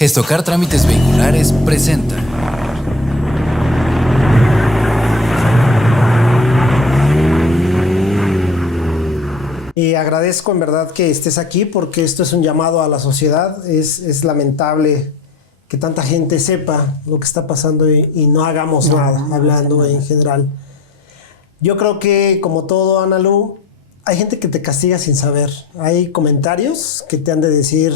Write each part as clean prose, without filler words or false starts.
Gestocar Trámites Vehiculares presenta. Y agradezco en verdad que estés aquí porque esto es un llamado a la sociedad. Es lamentable que tanta gente sepa lo que está pasando y no hagamos nada, hablando en general. Yo creo que, como todo, Ana Lu, hay gente que te castiga sin saber. Hay comentarios que te han de decir,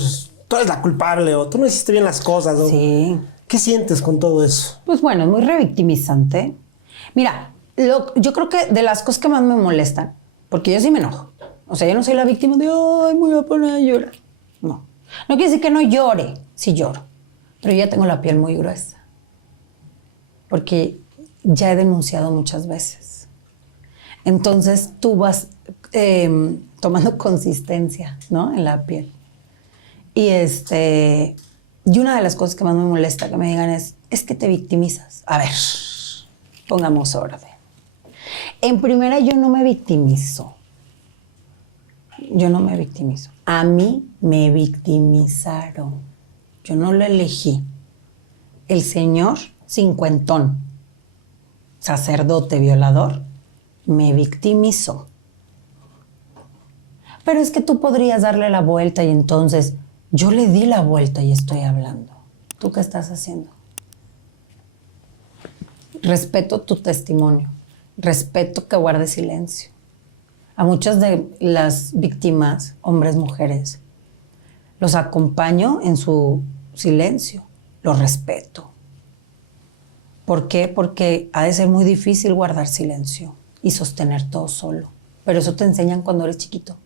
tú eres la culpable o tú no hiciste bien las cosas. O, sí. ¿Qué sientes con todo eso? Pues bueno, es muy revictimizante. Mira, yo creo que de las cosas que más me molestan, porque yo sí me enojo. O sea, yo no soy la víctima de, ay, me voy a poner a llorar. No. No quiere decir que no llore, sí lloro. Pero yo ya tengo la piel muy gruesa. Porque ya he denunciado muchas veces. Entonces tú vas tomando consistencia, ¿no? En la piel. Y una de las cosas que más me molesta que me digan es que te victimizas. A ver, pongamos orden. En primera, yo no me victimizo. Yo no me victimizo. A mí me victimizaron. Yo no lo elegí. El señor cincuentón, sacerdote violador, me victimizó. Pero es que tú podrías darle la vuelta y entonces yo le di la vuelta y estoy hablando. ¿Tú qué estás haciendo? Respeto tu testimonio. Respeto que guardes silencio. A muchas de las víctimas, hombres, mujeres, los acompaño en su silencio. Los respeto. ¿Por qué? Porque ha de ser muy difícil guardar silencio y sostener todo solo. Pero eso te enseñan cuando eres chiquito,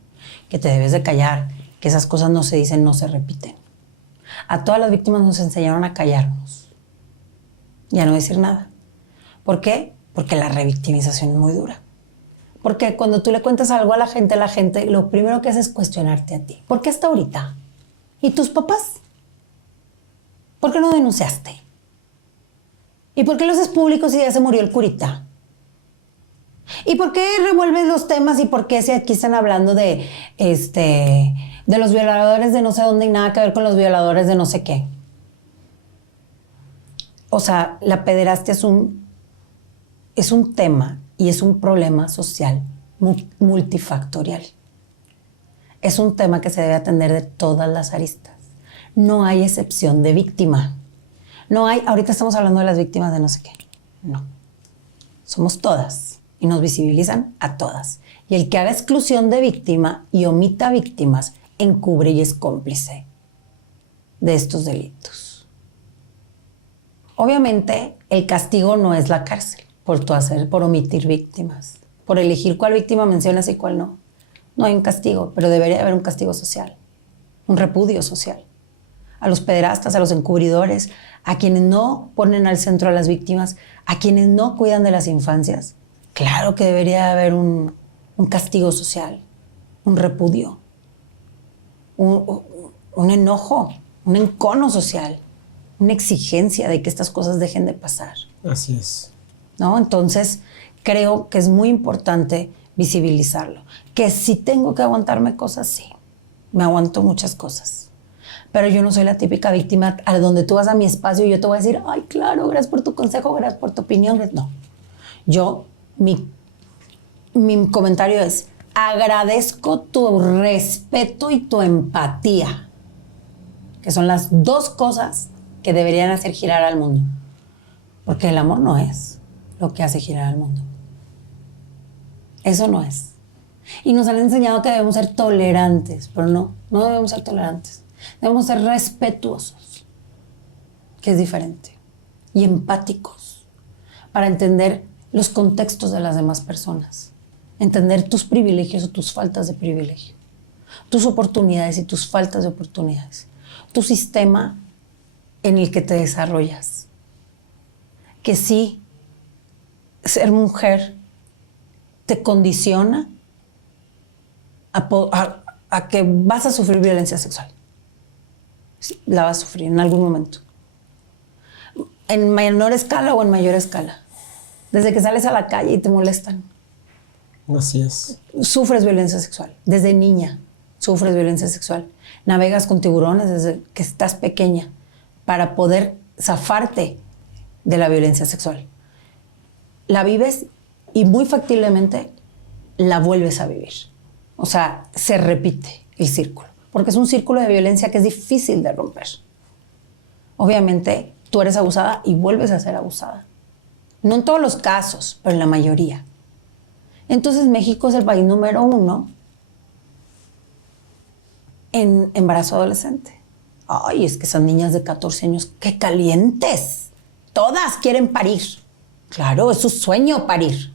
que te debes de callar, que esas cosas no se dicen, no se repiten. A todas las víctimas nos enseñaron a callarnos y a no decir nada. ¿Por qué? Porque la revictimización es muy dura. Porque cuando tú le cuentas algo a la gente lo primero que hace es cuestionarte a ti. ¿Por qué hasta ahorita? ¿Y tus papás? ¿Por qué no denunciaste? ¿Y por qué lo haces público si ya se murió el curita? ¿Y por qué revuelves los temas y por qué si aquí están hablando de los violadores de no sé dónde y nada que ver con los violadores de no sé qué? O sea, la pederastia es un tema y es un problema social multifactorial. Es un tema que se debe atender de todas las aristas. No hay excepción de víctima. No hay, ahorita estamos hablando de las víctimas de no sé qué. No. Somos todas y nos visibilizan a todas. Y el que haga exclusión de víctima y omita víctimas, encubre y es cómplice de estos delitos. Obviamente, el castigo no es la cárcel por omitir víctimas, por elegir cuál víctima mencionas y cuál no. No hay un castigo, pero debería haber un castigo social, un repudio social. A los pederastas, a los encubridores, a quienes no ponen al centro a las víctimas, a quienes no cuidan de las infancias. Claro que debería haber un castigo social, un repudio, un enojo, un encono social, una exigencia de que estas cosas dejen de pasar. Así es. ¿No? Entonces, creo que es muy importante visibilizarlo. Que si tengo que aguantarme cosas, sí. Me aguanto muchas cosas. Pero yo no soy la típica víctima a donde tú vas a mi espacio y yo te voy a decir, ay, claro, gracias por tu consejo, gracias por tu opinión. No. Mi comentario es, agradezco tu respeto y tu empatía, que son las dos cosas que deberían hacer girar al mundo. Porque el amor no es lo que hace girar al mundo. Eso no es. Y nos han enseñado que debemos ser tolerantes, pero no debemos ser tolerantes. Debemos ser respetuosos, que es diferente, y empáticos, para entender los contextos de las demás personas, entender tus privilegios o tus faltas de privilegio, tus oportunidades y tus faltas de oportunidades, tu sistema en el que te desarrollas. Que sí, ser mujer te condiciona a que vas a sufrir violencia sexual. Sí, la vas a sufrir en algún momento. En menor escala o en mayor escala. Desde que sales a la calle y te molestan. Así es. Sufres violencia sexual. Desde niña sufres violencia sexual. Navegas con tiburones desde que estás pequeña. para poder zafarte de la violencia sexual. La vives y muy factiblemente la vuelves a vivir. O sea, se repite el círculo, porque es un círculo de violencia que es difícil de romper. Obviamente, tú eres abusada y vuelves a ser abusada. No en todos los casos, pero en la mayoría. Entonces, México es el país número 1 en embarazo adolescente. Ay, es que esas niñas de 14 años, ¡qué calientes! Todas quieren parir. Claro, es su sueño parir.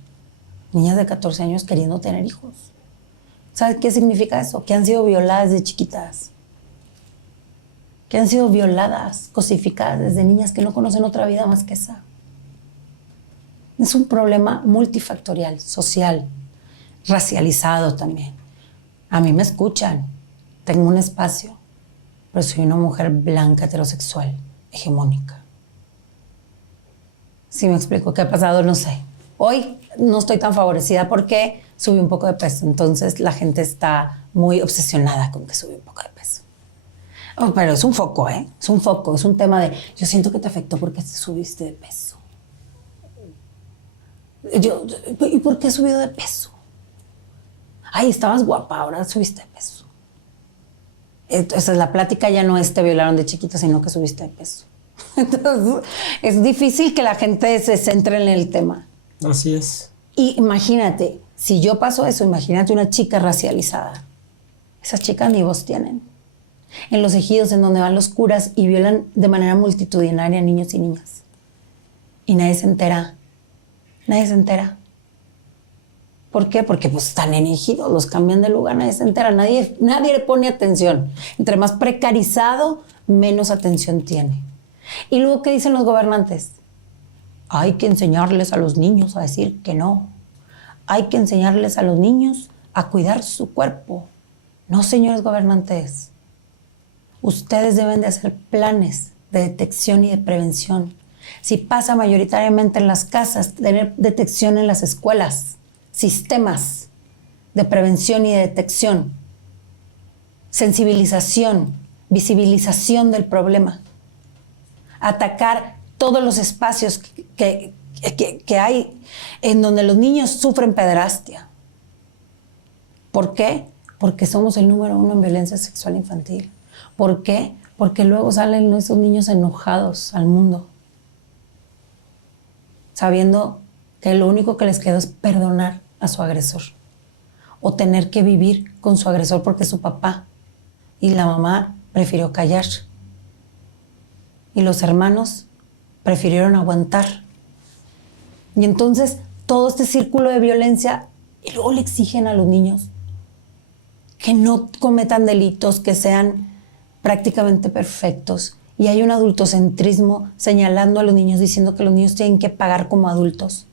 Niñas de 14 años queriendo tener hijos. ¿Sabes qué significa eso? Que han sido violadas de chiquitas. Que han sido violadas, cosificadas desde niñas que no conocen otra vida más que esa. Es un problema multifactorial, social, racializado también. A mí me escuchan, tengo un espacio, pero soy una mujer blanca, heterosexual, hegemónica. Si me explico qué ha pasado, no sé. Hoy no estoy tan favorecida porque subí un poco de peso, entonces la gente está muy obsesionada con que subí un poco de peso. Oh, pero es un foco, ¿eh? Es un foco, es un tema de, yo siento que te afectó porque te subiste de peso. ¿Y por qué has subido de peso? Ay, estabas guapa, ahora subiste de peso. Entonces la plática ya no es te violaron de chiquita, sino que subiste de peso. Entonces es difícil que la gente se centre en el tema. Así es. Y imagínate, si yo paso eso, imagínate una chica racializada. Esas chicas ni voz tienen. En los ejidos en donde van los curas y violan de manera multitudinaria a niños y niñas. Y nadie se entera. Nadie se entera. ¿Por qué? Porque pues están en ejidos, los cambian de lugar, nadie se entera, nadie le pone atención. Entre más precarizado, menos atención tiene. Y luego, ¿qué dicen los gobernantes? Hay que enseñarles a los niños a decir que no. Hay que enseñarles a los niños a cuidar su cuerpo. No, señores gobernantes. Ustedes deben de hacer planes de detección y de prevención. Si pasa mayoritariamente en las casas, tener detección en las escuelas. Sistemas de prevención y de detección, sensibilización, visibilización del problema, atacar todos los espacios que hay en donde los niños sufren pederastia. ¿Por qué? Porque somos el número 1 en violencia sexual infantil. ¿Por qué? Porque luego salen nuestros niños enojados al mundo, sabiendo que lo único que les quedó es perdonar a su agresor o tener que vivir con su agresor porque su papá y la mamá prefirió callar y los hermanos prefirieron aguantar. Y entonces todo este círculo de violencia, y luego le exigen a los niños que no cometan delitos, que sean prácticamente perfectos. Y hay un adultocentrismo señalando a los niños, diciendo que los niños tienen que pagar como adultos.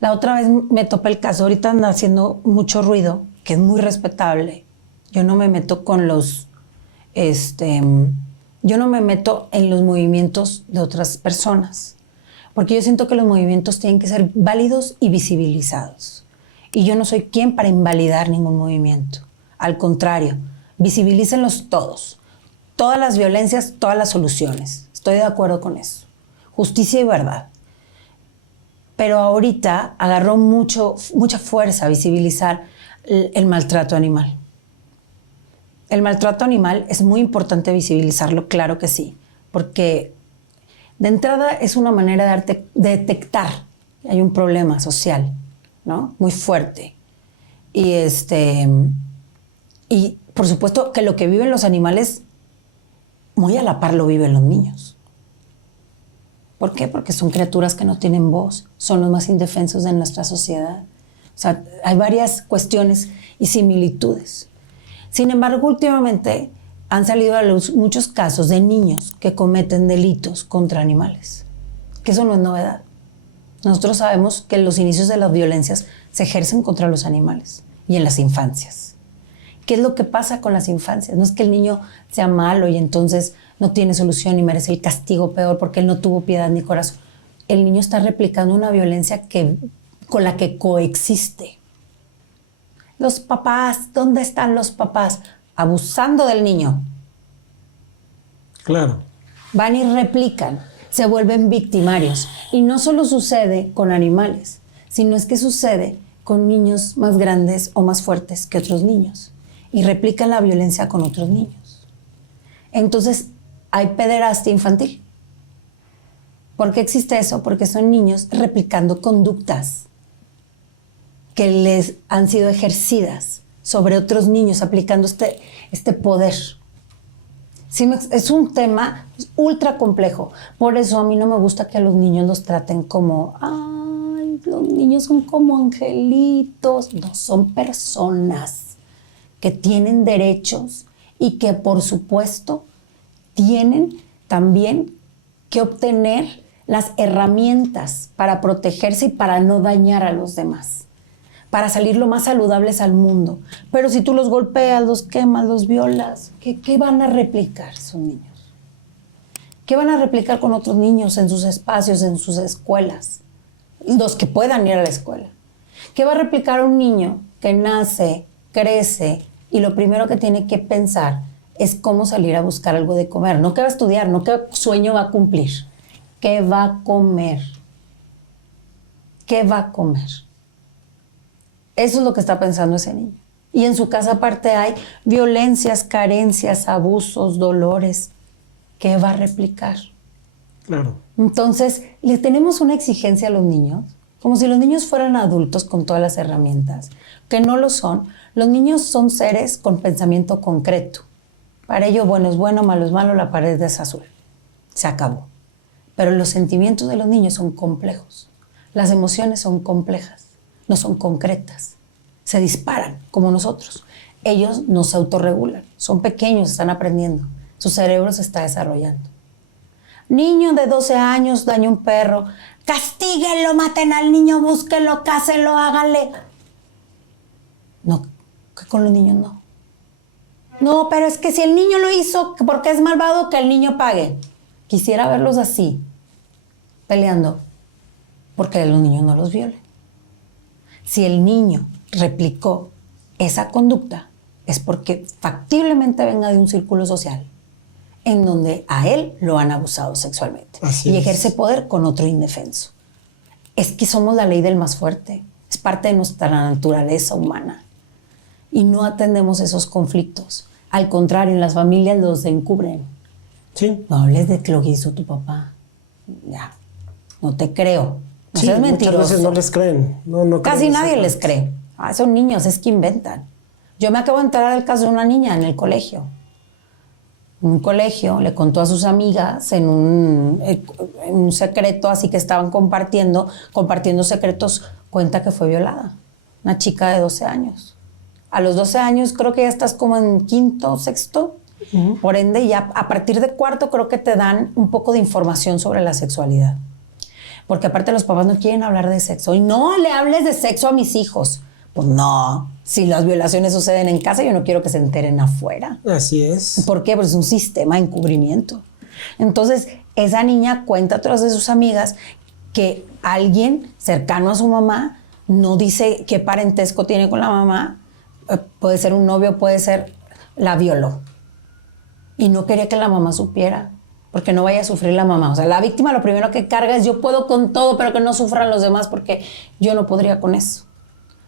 La otra vez me topé el caso, ahorita anda haciendo mucho ruido, que es muy respetable. Yo no me meto con los, yo no me meto en los movimientos de otras personas, porque yo siento que los movimientos tienen que ser válidos y visibilizados. Y yo no soy quien para invalidar ningún movimiento. Al contrario, visibilícenlos todos. Todas las violencias, todas las soluciones. Estoy de acuerdo con eso. Justicia y verdad. Pero ahorita agarró mucha fuerza visibilizar el maltrato animal. El maltrato animal es muy importante visibilizarlo, claro que sí, porque de entrada es una manera de detectar que hay un problema social, ¿no? Muy fuerte. Y por supuesto que lo que viven los animales, muy a la par lo viven los niños. ¿Por qué? Porque son criaturas que no tienen voz, son los más indefensos de nuestra sociedad. O sea, hay varias cuestiones y similitudes. Sin embargo, últimamente han salido a luz muchos casos de niños que cometen delitos contra animales, que eso no es novedad. Nosotros sabemos que los inicios de las violencias se ejercen contra los animales y en las infancias. ¿Qué es lo que pasa con las infancias? No es que el niño sea malo y entonces no tiene solución y merece el castigo peor porque él no tuvo piedad ni corazón. El niño está replicando una violencia con la que coexiste. Los papás, ¿dónde están los papás? Abusando del niño. Claro. van y replican, se vuelven victimarios. Y no solo sucede con animales, sino es que sucede con niños más grandes o más fuertes que otros niños. Y replican la violencia con otros niños. Entonces, hay pederastia infantil. ¿Por qué existe eso? Porque son niños replicando conductas que les han sido ejercidas sobre otros niños, aplicando este poder. Sí, es un tema ultra complejo. Por eso a mí no me gusta que a los niños los traten como, ay, los niños son como angelitos. No, son personas que tienen derechos y que, por supuesto, tienen también que obtener las herramientas para protegerse y para no dañar a los demás, para salir lo más saludables al mundo. Pero si tú los golpeas, los quemas, los violas, ¿qué van a replicar esos niños? ¿Qué van a replicar con otros niños en sus espacios, en sus escuelas? Los que puedan ir a la escuela. ¿Qué va a replicar un niño que nace, crece y lo primero que tiene que pensar es cómo salir a buscar algo de comer? No qué va a estudiar, no qué sueño va a cumplir. ¿Qué va a comer? ¿Qué va a comer? Eso es lo que está pensando ese niño. Y en su casa aparte hay violencias, carencias, abusos, dolores. ¿Qué va a replicar? Claro. Entonces, le tenemos una exigencia a los niños, como si los niños fueran adultos con todas las herramientas, que no lo son. Los niños son seres con pensamiento concreto. Para ellos, bueno es bueno, malo es malo, la pared es azul. Se acabó. Pero los sentimientos de los niños son complejos. Las emociones son complejas, no son concretas. Se disparan, como nosotros. Ellos no se autorregulan. Son pequeños, están aprendiendo. Su cerebro se está desarrollando. Niño de 12 años daña un perro. Castíguenlo, maten al niño, búsquenlo, cásenlo, háganle. No, que con los niños no. No, pero es que si el niño lo hizo porque es malvado, que el niño pague. Quisiera verlos así, peleando, porque los niños no los violen. Si el niño replicó esa conducta, es porque factiblemente venga de un círculo social en donde a él lo han abusado sexualmente. Y ejerce poder con otro indefenso. Es que somos la ley del más fuerte. Es parte de nuestra naturaleza humana. Y no atendemos esos conflictos. Al contrario, en las familias los encubren. Sí. No hables de lo que hizo tu papá. Ya, no te creo. No seas mentiroso. Muchas veces no les creen. No Casi nadie les cree. Son niños, es que inventan. Yo me acabo de enterar del caso de una niña en el colegio. En un colegio le contó a sus amigas en un secreto, así que estaban compartiendo secretos, cuenta que fue violada. Una chica de 12 años. A los 12 años creo que ya estás como en quinto, sexto. Uh-huh. Por ende, ya a partir de cuarto creo que te dan un poco de información sobre la sexualidad. Porque aparte los papás no quieren hablar de sexo. Y no le hables de sexo a mis hijos. Pues no, si las violaciones suceden en casa, yo no quiero que se enteren afuera. Así es. ¿Por qué? Porque es un sistema de encubrimiento. Entonces, esa niña cuenta a todas de sus amigas que alguien cercano a su mamá no dice qué parentesco tiene con la mamá. Puede ser un novio, puede ser... La violó. Y no quería que la mamá supiera, porque no vaya a sufrir la mamá. O sea, la víctima lo primero que carga es yo puedo con todo, pero que no sufran los demás, porque yo no podría con eso.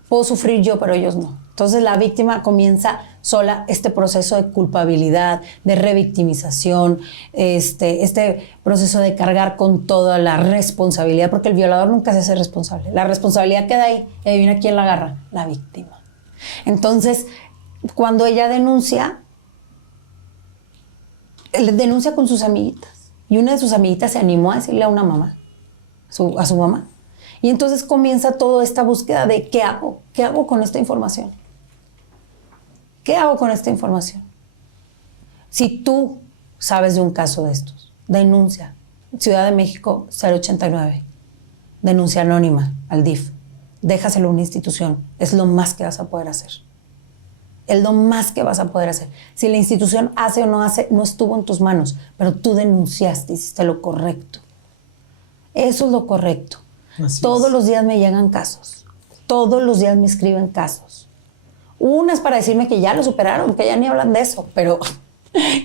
Puedo sufrir yo, pero ellos no. Entonces la víctima comienza sola este proceso de culpabilidad, de revictimización, este proceso de cargar con toda la responsabilidad, porque el violador nunca se hace responsable. La responsabilidad queda ahí, y adivina quién la agarra, la víctima. Entonces, cuando ella denuncia con sus amiguitas. Y una de sus amiguitas se animó a decirle a una mamá, a su mamá. Y entonces comienza toda esta búsqueda de ¿qué hago? ¿Qué hago con esta información? ¿Qué hago con esta información? Si tú sabes de un caso de estos, denuncia. Ciudad de México 089. Denuncia anónima al DIF. Déjaselo a una institución. Es lo más que vas a poder hacer. Es lo más que vas a poder hacer. Si la institución hace o no hace, no estuvo en tus manos, pero tú denunciaste, hiciste lo correcto. Eso es lo correcto. Todos los días me llegan casos. Todos los días me escriben casos. Unas para decirme que ya lo superaron, que ya ni hablan de eso, pero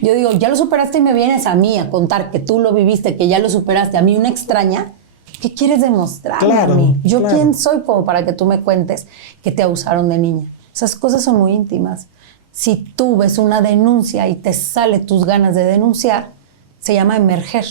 Yo digo, ya lo superaste y me vienes a mí a contar que tú lo viviste, que ya lo superaste. A mí una extraña, ¿qué quieres demostrarme Claro, a mí? ¿Yo claro. quién soy como para que tú me cuentes que te abusaron de niña? Esas cosas son muy íntimas. Si tú ves una denuncia y te sale tus ganas de denunciar, se llama emerger.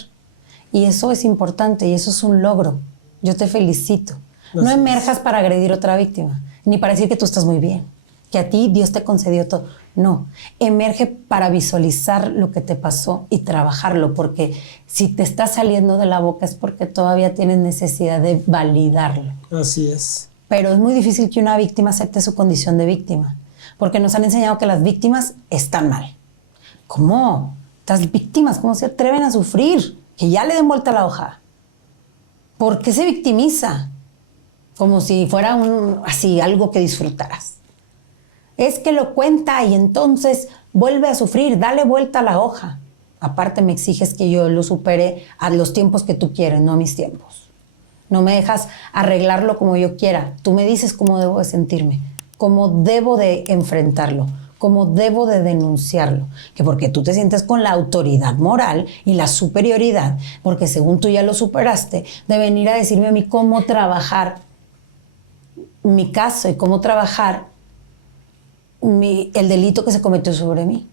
Y eso es importante y eso es un logro. Yo te felicito. No Así es. emerjas para agredir a otra víctima, ni para decir que tú estás muy bien, que a ti Dios te concedió todo. No, emerge para visualizar lo que te pasó y trabajarlo, porque si te está saliendo de la boca es porque todavía tienes necesidad de validarlo. Así es. Pero es muy difícil que una víctima acepte su condición de víctima, porque nos han enseñado que las víctimas están mal. ¿Cómo? Las víctimas, ¿cómo se atreven a sufrir? Que ya le den vuelta la hoja. ¿Por qué se victimiza? Como si fuera así, algo que disfrutaras. Es que lo cuenta y entonces vuelve a sufrir, dale vuelta a la hoja. Aparte me exiges que yo lo supere a los tiempos que tú quieres, no a mis tiempos. No me dejas arreglarlo como yo quiera. Tú me dices cómo debo de sentirme, cómo debo de enfrentarlo, cómo debo de denunciarlo. Que porque tú te sientes con la autoridad moral y la superioridad, porque según tú ya lo superaste, de venir a decirme a mí cómo trabajar mi caso y cómo trabajar el delito que se cometió sobre mí.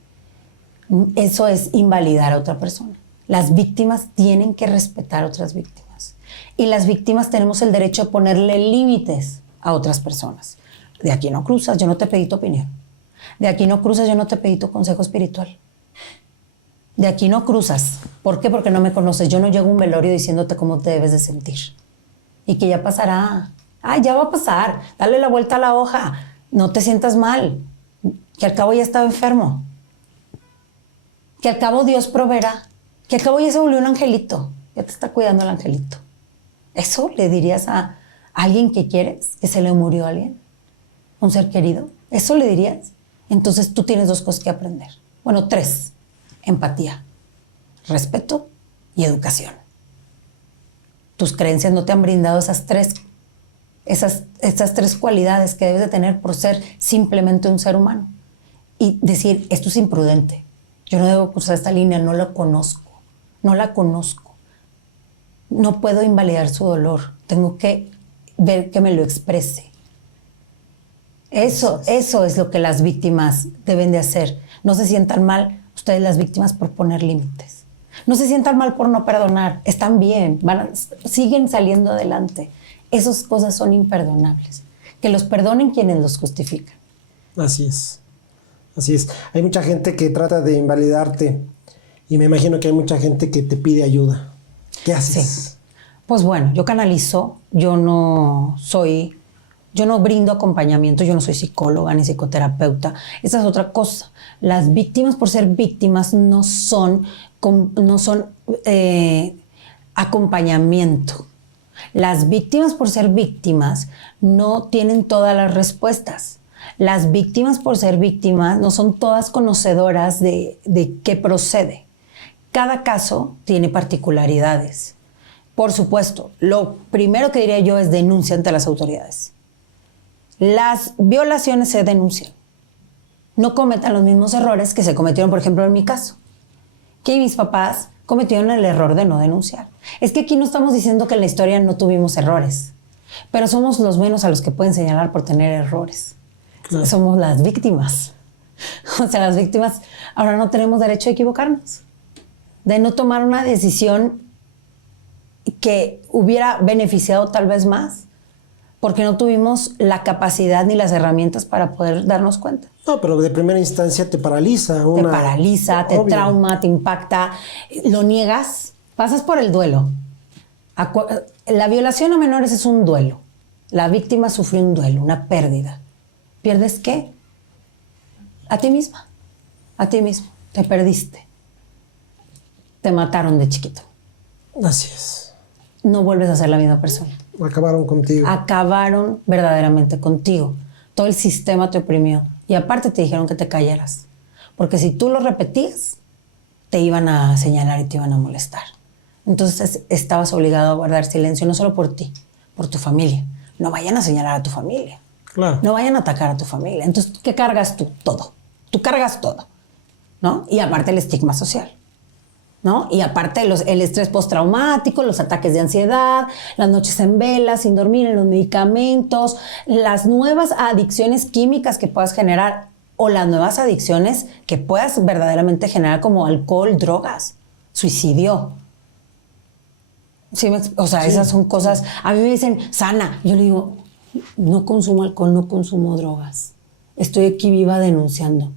Eso es invalidar a otra persona. Las víctimas tienen que respetar a otras víctimas. Y las víctimas tenemos el derecho a ponerle límites a otras personas. De aquí no cruzas, yo no te pedí tu opinión. De aquí no cruzas, yo no te pedí tu consejo espiritual. De aquí no cruzas. ¿Por qué? Porque no me conoces. Yo no llego a un velorio diciéndote cómo te debes de sentir. Y que ya pasará. Ah, ya va a pasar. Dale la vuelta a la hoja. No te sientas mal. Que al cabo ya estaba enfermo. Que al cabo Dios proveerá. Que al cabo ya se volvió un angelito. Ya te está cuidando el angelito. ¿Eso le dirías a alguien que quieres? ¿Que se le murió a alguien? ¿Un ser querido? ¿Eso le dirías? Entonces tú tienes dos cosas que aprender. Bueno, tres. Empatía, respeto y educación. Tus creencias no te han brindado esas tres cualidades que debes de tener por ser simplemente un ser humano. Y decir, esto es imprudente. Yo no debo cruzar esta línea, no la conozco. No la conozco. No puedo invalidar su dolor. Tengo que ver que me lo exprese. Eso es lo que las víctimas deben de hacer. No se sientan mal ustedes las víctimas por poner límites. No se sientan mal por no perdonar. Están bien, siguen saliendo adelante. Esas cosas son imperdonables. Que los perdonen quienes los justifican. Así es. Así es. Hay mucha gente que trata de invalidarte y me imagino que hay mucha gente que te pide ayuda. ¿Qué haces? Sí. Pues bueno, yo canalizo, yo no brindo acompañamiento, yo no soy psicóloga ni psicoterapeuta. Esa es otra cosa. Las víctimas, por ser víctimas, no son acompañamiento. Las víctimas, por ser víctimas, no tienen todas las respuestas. Las víctimas, por ser víctimas, no son todas conocedoras de qué procede. Cada caso tiene particularidades. Por supuesto, lo primero que diría yo es denuncia ante las autoridades. Las violaciones se denuncian. No cometan los mismos errores que se cometieron, por ejemplo, en mi caso. Que mis papás cometieron el error de no denunciar. Es que aquí no estamos diciendo que en la historia no tuvimos errores, pero somos los menos a los que pueden señalar por tener errores. Claro. Somos las víctimas. O sea, las víctimas ahora no tenemos derecho a equivocarnos, de no tomar una decisión que hubiera beneficiado tal vez más, porque no tuvimos la capacidad ni las herramientas para poder darnos cuenta. No, pero de primera instancia te paraliza. Te paraliza, te trauma, te impacta, lo niegas, pasas por el duelo. La violación a menores es un duelo. La víctima sufrió un duelo, una pérdida. ¿Pierdes qué? A ti misma, a ti mismo. Te perdiste. Te mataron de chiquito. Así es. No vuelves a ser la misma persona. Acabaron contigo. Acabaron verdaderamente contigo. Todo el sistema te oprimió. Y aparte te dijeron que te callaras. Porque si tú lo repetías, te iban a señalar y te iban a molestar. Entonces estabas obligado a guardar silencio, no solo por ti, por tu familia. No vayan a señalar a tu familia. Claro. No vayan a atacar a tu familia. Entonces, ¿qué cargas tú? Todo. Tú cargas todo. ¿no? Y aparte el estigma social, ¿no? Y aparte el estrés postraumático, los ataques de ansiedad, las noches en vela, sin dormir, en los medicamentos, las nuevas adicciones químicas que puedas generar o las nuevas adicciones que puedas verdaderamente generar como alcohol, drogas, suicidio. Sí, o sea, esas son cosas. A mí me dicen, sana. Yo le digo, no consumo alcohol, no consumo drogas. Estoy aquí viva denunciando.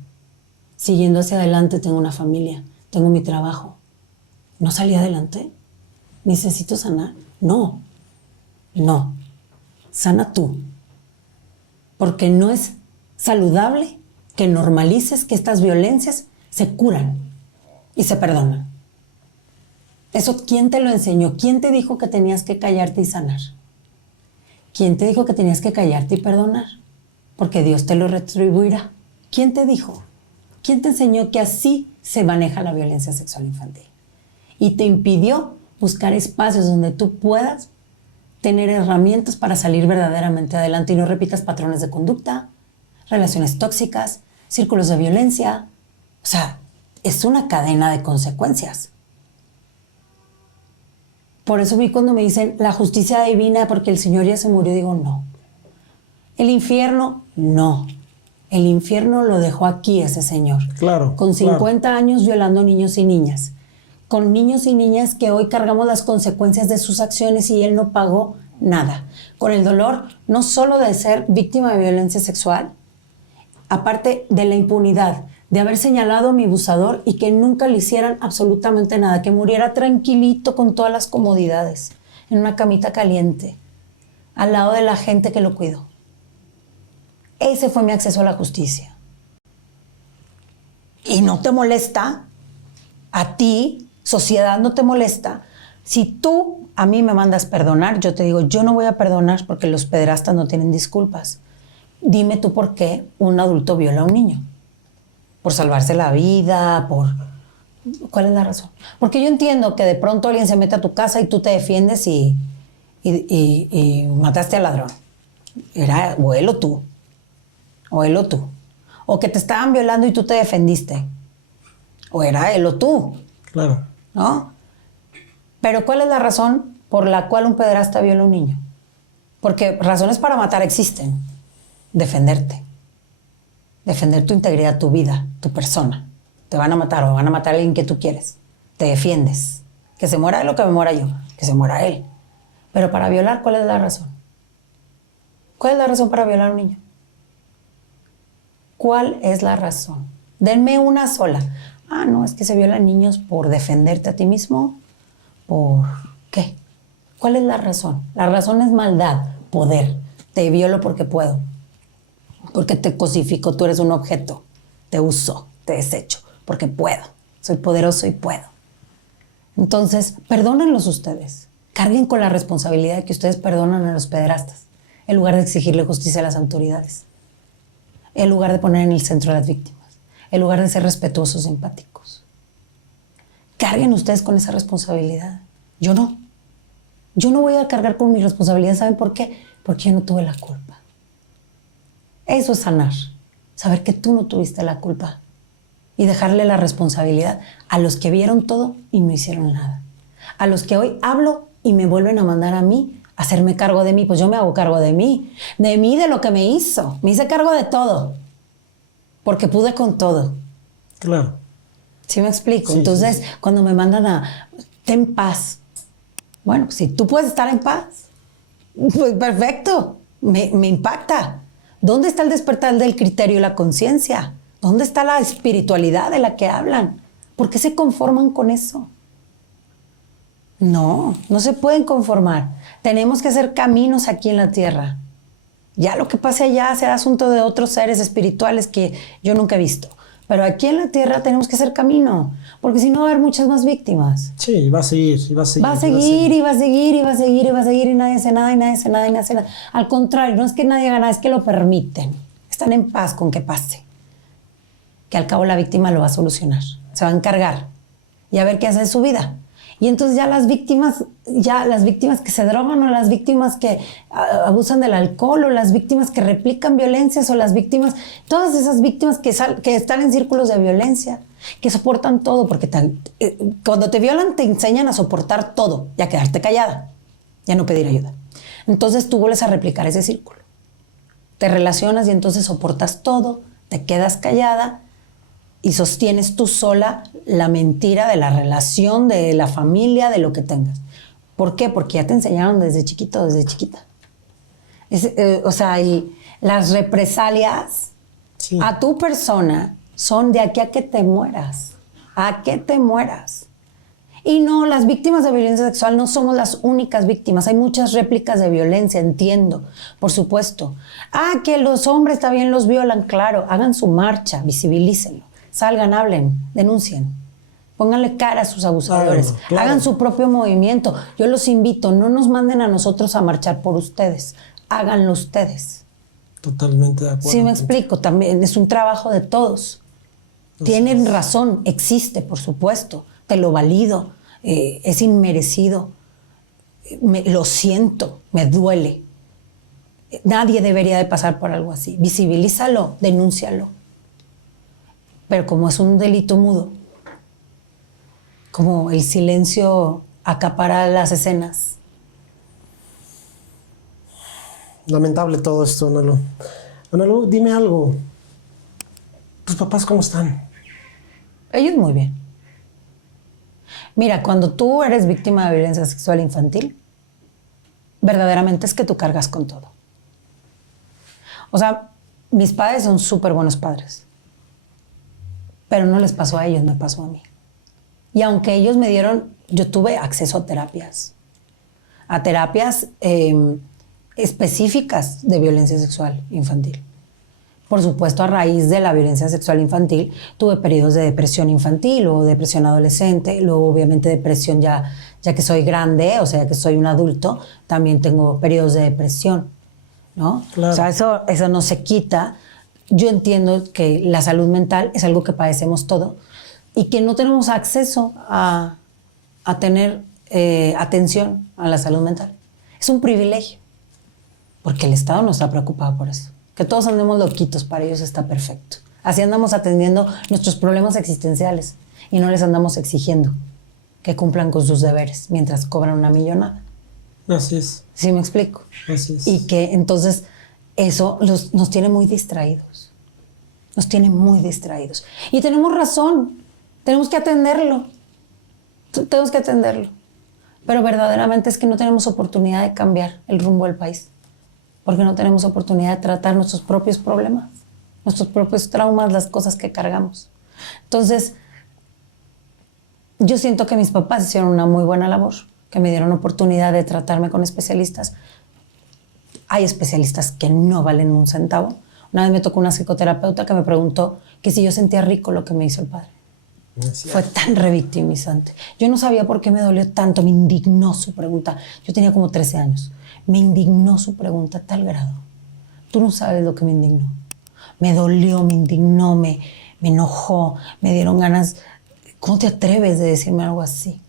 Siguiendo hacia adelante, tengo una familia, tengo mi trabajo. ¿No salí adelante? ¿Necesito sanar? No. Sana tú. Porque no es saludable que normalices que estas violencias se curan y se perdonan. Eso, ¿quién te lo enseñó? ¿Quién te dijo que tenías que callarte y sanar? ¿Quién te dijo que tenías que callarte y perdonar? Porque Dios te lo retribuirá. ¿Quién te dijo? ¿Quién te enseñó que así se maneja la violencia sexual infantil? Y te impidió buscar espacios donde tú puedas tener herramientas para salir verdaderamente adelante y no repitas patrones de conducta, relaciones tóxicas, círculos de violencia. O sea, es una cadena de consecuencias. Por eso a mí cuando me dicen la justicia divina porque el Señor ya se murió, digo no. El infierno, no. El infierno lo dejó aquí ese Señor. Claro. Con 50 años violando niños y niñas. Con niños y niñas que hoy cargamos las consecuencias de sus acciones y Él no pagó nada. Con el dolor no solo de ser víctima de violencia sexual, aparte de la impunidad, de haber señalado a mi abusador y que nunca le hicieran absolutamente nada, que muriera tranquilito con todas las comodidades, en una camita caliente, al lado de la gente que lo cuidó. Ese fue mi acceso a la justicia. ¿Y no te molesta? A ti, sociedad, no te molesta. Si tú a mí me mandas perdonar, yo te digo, yo no voy a perdonar porque los pederastas no tienen disculpas. Dime tú por qué un adulto viola a un niño. Por salvarse la vida, ¿cuál es la razón? Porque yo entiendo que de pronto alguien se mete a tu casa y tú te defiendes y mataste al ladrón. Era o él o tú. O él o tú. O que te estaban violando y tú te defendiste. O era él o tú. Claro. ¿No? Pero ¿cuál es la razón por la cual un pederasta viola a un niño? Porque razones para matar existen. Defenderte. Defender tu integridad, tu vida, tu persona. Te van a matar o van a matar a alguien que tú quieres. Te defiendes. Que se muera él o que me muera yo. Que se muera él. Pero para violar, ¿cuál es la razón? ¿Cuál es la razón para violar a un niño? ¿Cuál es la razón? Denme una sola. Ah, no, es que se violan niños por defenderte a ti mismo. ¿Por qué? ¿Cuál es la razón? La razón es maldad, poder. Te violo porque puedo. Porque te cosifico, tú eres un objeto. Te uso, te desecho, porque puedo. Soy poderoso y puedo. Entonces, perdónenlos ustedes. Carguen con la responsabilidad de que ustedes perdonan a los pederastas, en lugar de exigirle justicia a las autoridades, en lugar de poner en el centro a las víctimas, en lugar de ser respetuosos y empáticos. Carguen ustedes con esa responsabilidad. Yo no. Yo no voy a cargar con mi responsabilidad. ¿Saben por qué? Porque yo no tuve la culpa. Eso es sanar. Saber que tú no tuviste la culpa. Y dejarle la responsabilidad a los que vieron todo y no hicieron nada. A los que hoy hablo y me vuelven a mandar a mí a hacerme cargo de mí. Pues yo me hago cargo de mí. De lo que me hizo. Me hice cargo de todo. Porque pude con todo. Claro. ¿Sí me explico? Sí, Entonces, sí. cuando me mandan a ten paz. Bueno, pues, si tú puedes estar en paz, pues perfecto. Me impacta. ¿Dónde está el despertar del criterio y la conciencia? ¿Dónde está la espiritualidad de la que hablan? ¿Por qué se conforman con eso? No se pueden conformar. Tenemos que hacer caminos aquí en la tierra. Ya lo que pase allá será asunto de otros seres espirituales que yo nunca he visto. Pero aquí en la tierra tenemos que hacer camino, porque si no va a haber muchas más víctimas. Sí, va a seguir, y va a seguir. Va a seguir, y va a seguir, y va a seguir, y va a seguir, y nadie hace nada, y nadie hace nada, y nadie hace nada. Al contrario, no es que nadie haga nada, es que lo permiten. Están en paz con que pase. Que al cabo la víctima lo va a solucionar. Se va a encargar. Y a ver qué hace de su vida. Y entonces ya las víctimas que se drogan, o las víctimas que abusan del alcohol, o las víctimas que replican violencias, o las víctimas, todas esas víctimas que están en círculos de violencia, que soportan todo, porque cuando te violan te enseñan a soportar todo y a quedarte callada, y a no pedir ayuda. Entonces tú vuelves a replicar ese círculo. Te relacionas y entonces soportas todo, te quedas callada y sostienes tú sola la mentira de la relación, de la familia, de lo que tengas. ¿Por qué? Porque ya te enseñaron desde chiquito, desde chiquita. Las represalias Sí. a tu persona son de aquí a que te mueras. A que te mueras. Y no, las víctimas de violencia sexual no somos las únicas víctimas. Hay muchas réplicas de violencia, entiendo, por supuesto. Que los hombres también los violan, claro. Hagan su marcha, visibilícenlo. Salgan, hablen, denuncien. Pónganle cara a sus abusadores. Claro. Hagan su propio movimiento. Yo los invito, no nos manden a nosotros a marchar por ustedes. Háganlo ustedes. Totalmente de acuerdo. Sí, me explico. También es un trabajo de todos. Tienen razón, existe, por supuesto. Te lo valido. Es inmerecido. Lo siento, me duele. Nadie debería de pasar por algo así. Visibilízalo, denúncialo. Pero como es un delito mudo, como el silencio acapara las escenas. Lamentable todo esto, Analu. Analu, dime algo. ¿Tus papás cómo están? Ellos muy bien. Mira, cuando tú eres víctima de violencia sexual infantil, verdaderamente es que tú cargas con todo. O sea, mis padres son súper buenos padres. Pero no les pasó a ellos, me pasó a mí. Y aunque ellos me dieron, yo tuve acceso a terapias específicas de violencia sexual infantil. Por supuesto, a raíz de la violencia sexual infantil, tuve periodos de depresión infantil o depresión adolescente, luego obviamente depresión ya que soy grande, o sea, que soy un adulto, también tengo periodos de depresión, ¿no? Claro. O sea, eso no se quita. Yo entiendo que la salud mental es algo que padecemos todo y que no tenemos acceso a tener atención a la salud mental. Es un privilegio, porque el Estado no está preocupado por eso. Que todos andemos loquitos, para ellos está perfecto. Así andamos atendiendo nuestros problemas existenciales y no les andamos exigiendo que cumplan con sus deberes mientras cobran una millonada. Así es. ¿Sí me explico? Así es. Y que entonces eso nos tiene muy distraídos. Nos tiene muy distraídos. Y tenemos razón. Tenemos que atenderlo. Tenemos que atenderlo. Pero verdaderamente es que no tenemos oportunidad de cambiar el rumbo del país. Porque no tenemos oportunidad de tratar nuestros propios problemas, nuestros propios traumas, las cosas que cargamos. Entonces, yo siento que mis papás hicieron una muy buena labor, que me dieron oportunidad de tratarme con especialistas. Hay especialistas que no valen un centavo. Una vez me tocó una psicoterapeuta que me preguntó que si yo sentía rico lo que me hizo el padre. Fue tan revictimizante. Yo no sabía por qué me dolió tanto, me indignó su pregunta. Yo tenía como 13 años. Me indignó su pregunta a tal grado. Tú no sabes lo que me indignó. Me dolió, me indignó, me enojó, me dieron ganas. ¿Cómo te atreves de decirme algo así?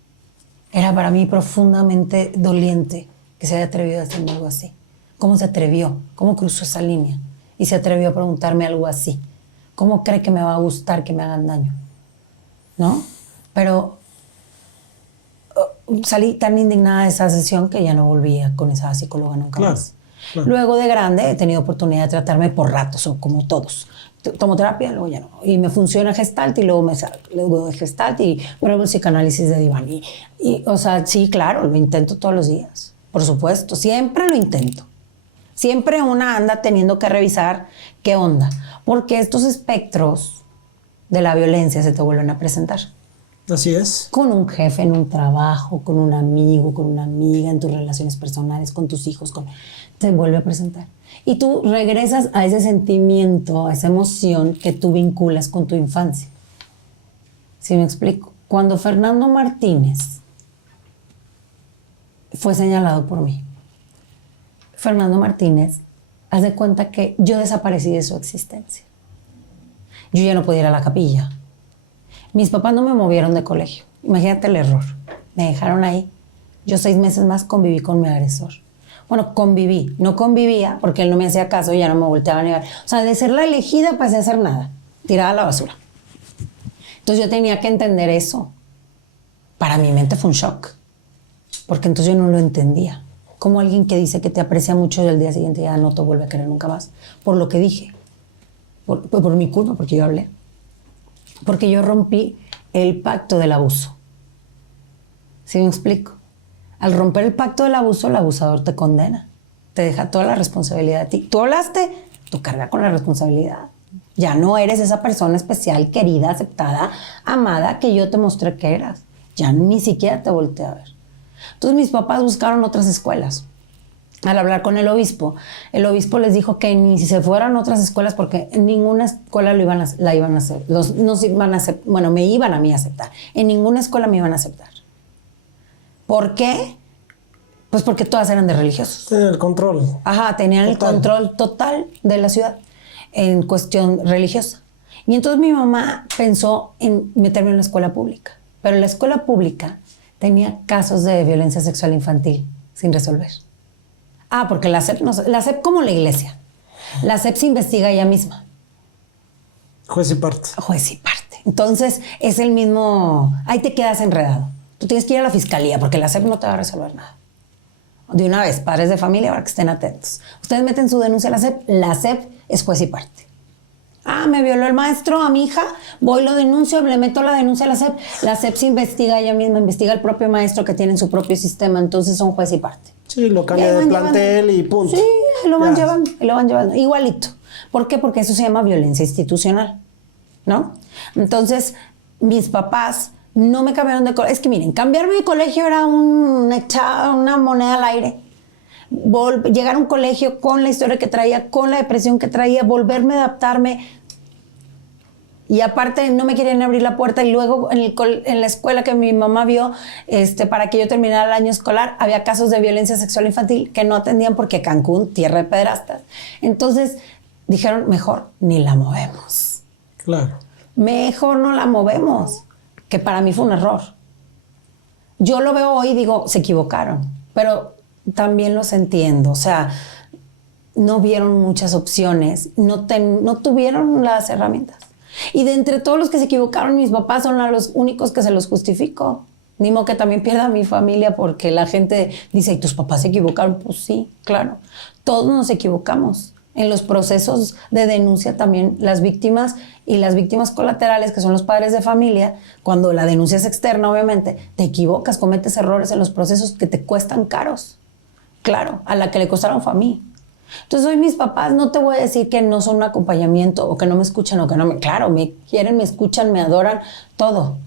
Era para mí profundamente doliente que se haya atrevido a decirme algo así. ¿Cómo se atrevió? ¿Cómo cruzó esa línea? Y se atrevió a preguntarme algo así. ¿Cómo cree que me va a gustar que me hagan daño? ¿No? Pero salí tan indignada de esa sesión que ya no volvía con esa psicóloga nunca más. Claro. Luego de grande he tenido oportunidad de tratarme por ratos, o como todos. Tomo terapia, luego ya no. Y me funciona Gestalt y luego luego de Gestalt y pruebo el psicoanálisis de diván. O sea, sí, claro, lo intento todos los días. Por supuesto, siempre lo intento. Siempre una anda teniendo que revisar qué onda. Porque estos espectros de la violencia se te vuelven a presentar. Así es. Con un jefe en un trabajo, con un amigo, con una amiga, en tus relaciones personales, con tus hijos, te vuelve a presentar. Y tú regresas a ese sentimiento, a esa emoción que tú vinculas con tu infancia. ¿Sí me explico? Cuando Fernando Martínez fue señalado por mí, Fernando Martínez, haz de cuenta que yo desaparecí de su existencia. Yo ya no podía ir a la capilla. Mis papás no me movieron de colegio. Imagínate el error. Me dejaron ahí. Yo 6 meses más conviví con mi agresor. Bueno, conviví. No convivía porque él no me hacía caso y ya no me volteaba a negar. O sea, de ser la elegida pasé a hacer nada. Tirada a la basura. Entonces yo tenía que entender eso. Para mi mente fue un shock, porque entonces yo no lo entendía. Como alguien que dice que te aprecia mucho y al día siguiente ya no te vuelve a querer nunca más, por lo que dije, por mi culpa, porque yo hablé. Porque yo rompí el pacto del abuso. ¿Sí me explico? Al romper el pacto del abuso, el abusador te condena. Te deja toda la responsabilidad a ti. Tú hablaste, tú cargas con la responsabilidad. Ya no eres esa persona especial, querida, aceptada, amada que yo te mostré que eras. Ya ni siquiera te volteé a ver. Entonces mis papás buscaron otras escuelas. Al hablar con el obispo les dijo que ni si se fueran a otras escuelas, porque en ninguna escuela la iban a hacer. Me iban a mí a aceptar. En ninguna escuela me iban a aceptar. ¿Por qué? Pues porque todas eran de religiosos. Tenían el control. Ajá, tenían el control total de la ciudad en cuestión religiosa. Y entonces mi mamá pensó en meterme en la escuela pública. Pero la escuela pública tenía casos de violencia sexual infantil sin resolver. Porque la SEP como la iglesia. La SEP se investiga ella misma. Juez y parte. Juez y parte. Entonces es el mismo... Ahí te quedas enredado. Tú tienes que ir a la fiscalía porque la SEP no te va a resolver nada. De una vez, padres de familia, para que estén atentos. Ustedes meten su denuncia a la SEP es juez y parte. Me violó el maestro a mi hija, voy, lo denuncio, le meto la denuncia a la SEP se investiga ella misma, investiga el propio maestro que tiene su propio sistema, entonces son juez y parte. Sí, lo cambia de plantel y punto. Sí, lo van llevando, igualito. ¿Por qué? Porque eso se llama violencia institucional, ¿no? Entonces, mis papás no me cambiaron de colegio. Es que miren, cambiarme de colegio era una moneda al aire. Llegar a un colegio con la historia que traía, con la depresión que traía, volverme a adaptarme. Y aparte no me querían abrir la puerta. Y luego en la escuela que mi mamá vio, para que yo terminara el año escolar, había casos de violencia sexual infantil que no atendían porque Cancún, tierra de pederastas. Entonces dijeron, mejor ni la movemos. Claro. Mejor no la movemos. Que para mí fue un error. Yo lo veo hoy y digo, se equivocaron. Pero también los entiendo. O sea, no vieron muchas opciones. No tuvieron las herramientas. Y de entre todos los que se equivocaron, mis papás son los únicos que se los justifico. Ni modo que también pierda mi familia porque la gente dice, ¿y tus papás se equivocaron? Pues sí, claro. Todos nos equivocamos. En los procesos de denuncia también las víctimas y las víctimas colaterales, que son los padres de familia, cuando la denuncia es externa, obviamente, te equivocas, cometes errores en los procesos que te cuestan caros. Claro, a la que le costaron fue a mí. Entonces hoy mis papás, no te voy a decir que no son un acompañamiento o que no me escuchan o que no me... Claro, me quieren, me escuchan, me adoran, todo.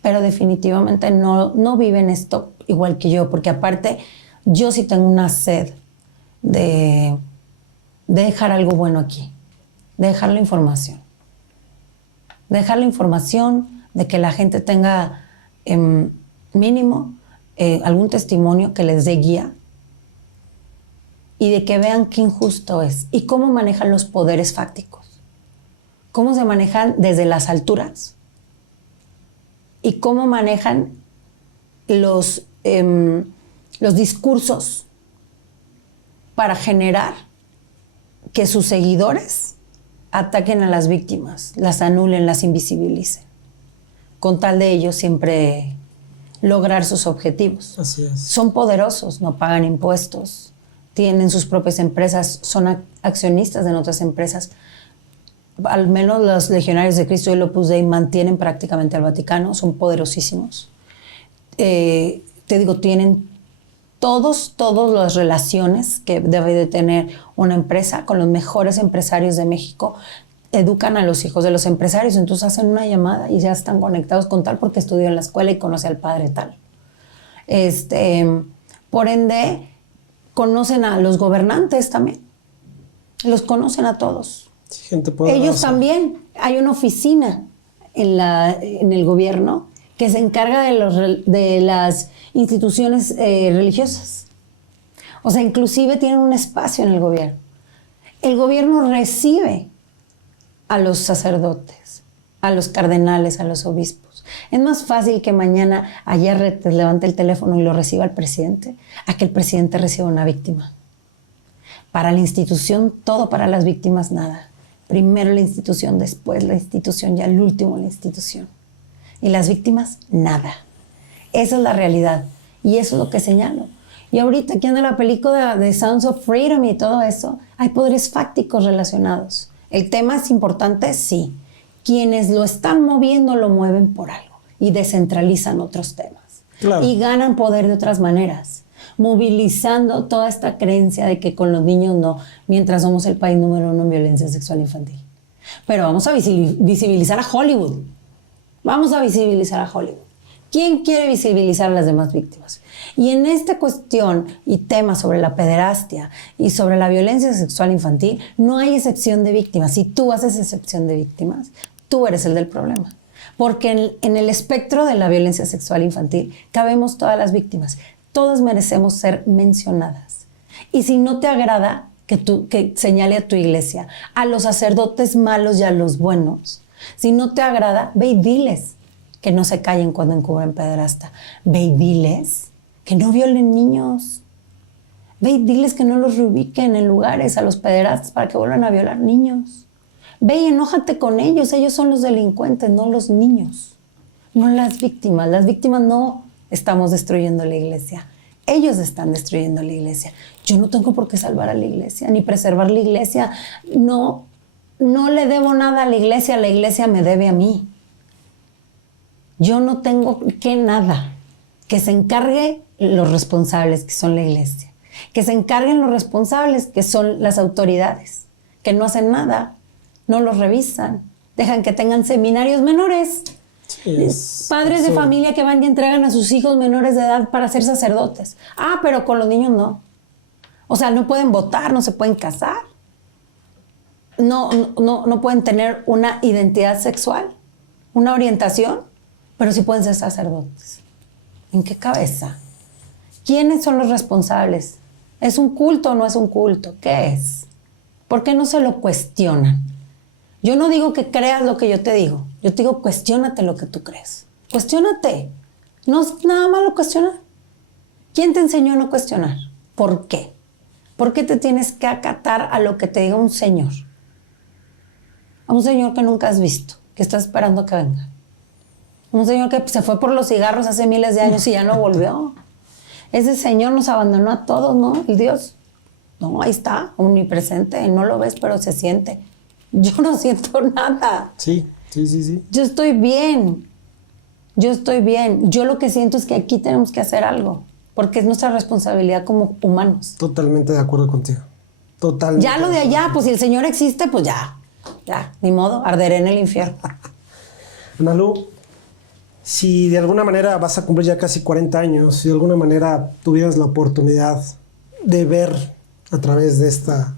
Pero definitivamente no viven esto igual que yo, porque aparte yo sí tengo una sed de dejar algo bueno aquí, de dejar la información. De dejar la información, de que la gente tenga mínimo algún testimonio que les dé guía y de que vean qué injusto es y cómo manejan los poderes fácticos, cómo se manejan desde las alturas y cómo manejan los discursos para generar que sus seguidores ataquen a las víctimas, las anulen, las invisibilicen, con tal de ellos siempre lograr sus objetivos. Así es. Son poderosos, no pagan impuestos, tienen sus propias empresas, son accionistas en otras empresas. Al menos los legionarios de Cristo y el Opus Dei mantienen prácticamente al Vaticano, son poderosísimos. Te digo, tienen todas las relaciones que debe de tener una empresa con los mejores empresarios de México. Educan a los hijos de los empresarios, entonces hacen una llamada y ya están conectados con tal porque estudió en la escuela y conoce al padre tal. Por ende, conocen a los gobernantes también. Los conocen a todos. Sí, gente poderosa. Ellos también. Hay una oficina en el gobierno que se encarga de las instituciones religiosas. O sea, inclusive tienen un espacio en el gobierno. El gobierno recibe a los sacerdotes, a los cardenales, a los obispos. Es más fácil que mañana ayer te levante el teléfono y lo reciba el presidente, a que el presidente reciba una víctima. Para la institución, todo; para las víctimas, nada. Primero la institución, después la institución y al último la institución. Y las víctimas, nada. Esa es la realidad. Y eso es lo que señalo. Y ahorita, aquí anda la película de Sounds of Freedom y todo eso, hay poderes fácticos relacionados. ¿El tema es importante? Sí. Quienes lo están moviendo, lo mueven por algo y descentralizan otros temas. Claro. Y ganan poder de otras maneras, movilizando toda esta creencia de que con los niños no, mientras somos el país número 1 en violencia sexual infantil. Pero vamos a visibilizar a Hollywood. Vamos a visibilizar a Hollywood. ¿Quién quiere visibilizar a las demás víctimas? Y en esta cuestión y tema sobre la pederastia y sobre la violencia sexual infantil, no hay excepción de víctimas. Si tú haces excepción de víctimas, tú eres el del problema. Porque en el espectro de la violencia sexual infantil cabemos todas las víctimas. Todas merecemos ser mencionadas. Y si no te agrada que señale a tu iglesia, a los sacerdotes malos y a los buenos, si no te agrada, ve y diles que no se callen cuando encubren pederasta. Ve y diles que no violen niños. Ve y diles que no los reubiquen en lugares a los pederastas para que vuelvan a violar niños. Ve y enójate con ellos. Ellos son los delincuentes, no los niños. No las víctimas. Las víctimas no estamos destruyendo la iglesia. Ellos están destruyendo la iglesia. Yo no tengo por qué salvar a la iglesia, ni preservar la iglesia. No le debo nada a la iglesia me debe a mí. Yo no tengo que nada. Que se encargue los responsables, que son la iglesia. Que se encarguen los responsables, que son las autoridades. Que no hacen nada, no los revisan. Dejan que tengan seminarios menores. Padres de familia que van y entregan a sus hijos menores de edad para ser sacerdotes. Ah, pero con los niños no. O sea, no pueden votar, no se pueden casar. No pueden tener una identidad sexual, una orientación, pero sí pueden ser sacerdotes. ¿En qué cabeza? ¿Quiénes son los responsables? ¿Es un culto o no es un culto? ¿Qué es? ¿Por qué no se lo cuestionan? Yo no digo que creas lo que yo te digo. Yo te digo, cuestiónate lo que tú crees. Cuestiónate. No es nada malo cuestionar. ¿Quién te enseñó a no cuestionar? ¿Por qué? ¿Por qué te tienes que acatar a lo que te diga un señor? A un señor que nunca has visto, que estás esperando que venga. Un señor que se fue por los cigarros hace miles de años y ya no volvió. Ese señor nos abandonó a todos, ¿no? El Dios. No, ahí está, omnipresente. No lo ves, pero se siente. Yo no siento nada. Sí. Yo estoy bien. Yo lo que siento es que aquí tenemos que hacer algo, porque es nuestra responsabilidad como humanos. Totalmente de acuerdo contigo. Totalmente. Ya lo de allá, pues si el Señor existe, pues ya, ni modo, arderé en el infierno. Analu, si de alguna manera vas a cumplir ya casi 40 años, si de alguna manera tuvieras la oportunidad de ver a través de esta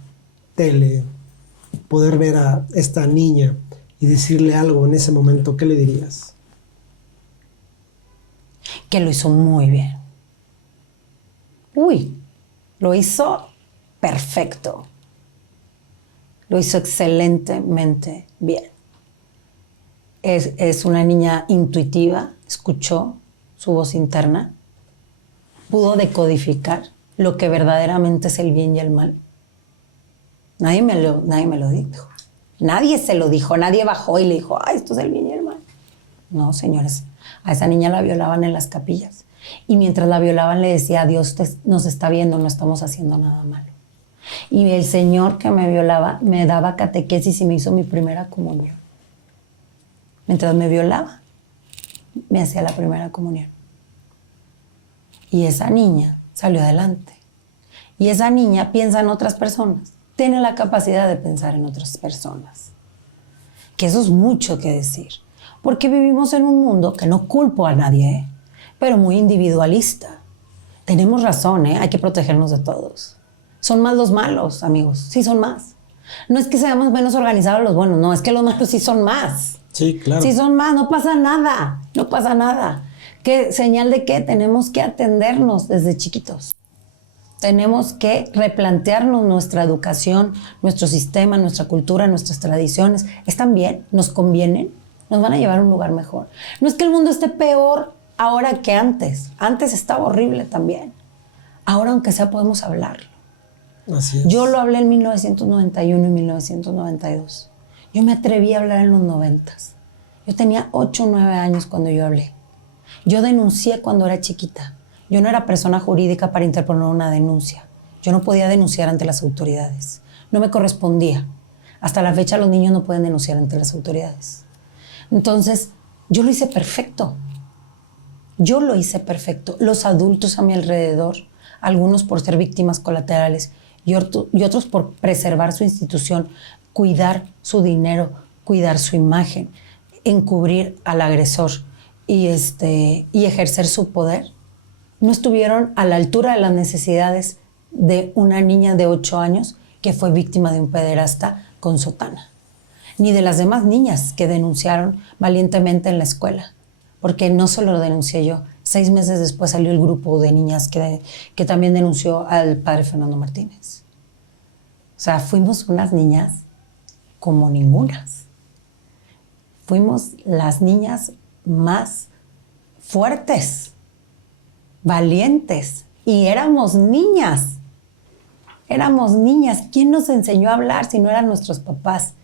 tele, poder ver a esta niña y decirle algo en ese momento, ¿qué le dirías? Que lo hizo muy bien. Lo hizo perfecto. Lo hizo excelentemente bien. Es una niña intuitiva, escuchó su voz interna, pudo decodificar lo que verdaderamente es el bien y el mal. Nadie me lo dijo. Nadie se lo dijo, nadie bajó y le dijo, esto es el bien y el mal. No, señores, a esa niña la violaban en las capillas. Y mientras la violaban le decía, Dios nos está viendo, no estamos haciendo nada malo. Y el Señor que me violaba me daba catequesis y me hizo mi primera comunión. Mientras me violaba, me hacía la primera comunión. Y esa niña salió adelante. Y esa niña piensa en otras personas. Tiene la capacidad de pensar en otras personas. Que eso es mucho que decir. Porque vivimos en un mundo que no culpo a nadie, pero muy individualista. Tenemos razón, hay que protegernos de todos. Son más los malos, amigos. Sí, son más. No es que seamos menos organizados los buenos, no, es que los malos sí son más. Sí, claro. Sí son más, no pasa nada. ¿Qué señal de qué? Tenemos que atendernos desde chiquitos. Tenemos que replantearnos nuestra educación, nuestro sistema, nuestra cultura, nuestras tradiciones. ¿Están bien? ¿Nos convienen? Nos van a llevar a un lugar mejor. No es que el mundo esté peor ahora que antes. Antes estaba horrible también. Ahora, aunque sea, podemos hablarlo. Así es. Yo lo hablé en 1991 y 1992. Yo me atreví a hablar en los 90s. Yo tenía 8 o 9 años cuando yo hablé. Yo denuncié cuando era chiquita. Yo no era persona jurídica para interponer una denuncia. Yo no podía denunciar ante las autoridades. No me correspondía. Hasta la fecha los niños no pueden denunciar ante las autoridades. Entonces, yo lo hice perfecto. Yo lo hice perfecto. Los adultos a mi alrededor, algunos por ser víctimas colaterales y otros por preservar su institución, cuidar su dinero, cuidar su imagen, encubrir al agresor y ejercer su poder, no estuvieron a la altura de las necesidades de una niña de 8 años que fue víctima de un pederasta con sotana, ni de las demás niñas que denunciaron valientemente en la escuela, porque no solo lo denuncié yo. 6 meses después salió el grupo de niñas que también denunció al padre Fernando Martínez. O sea, fuimos unas niñas como ningunas. Fuimos las niñas más fuertes, valientes, y éramos niñas. Éramos niñas. ¿Quién nos enseñó a hablar si no eran nuestros papás?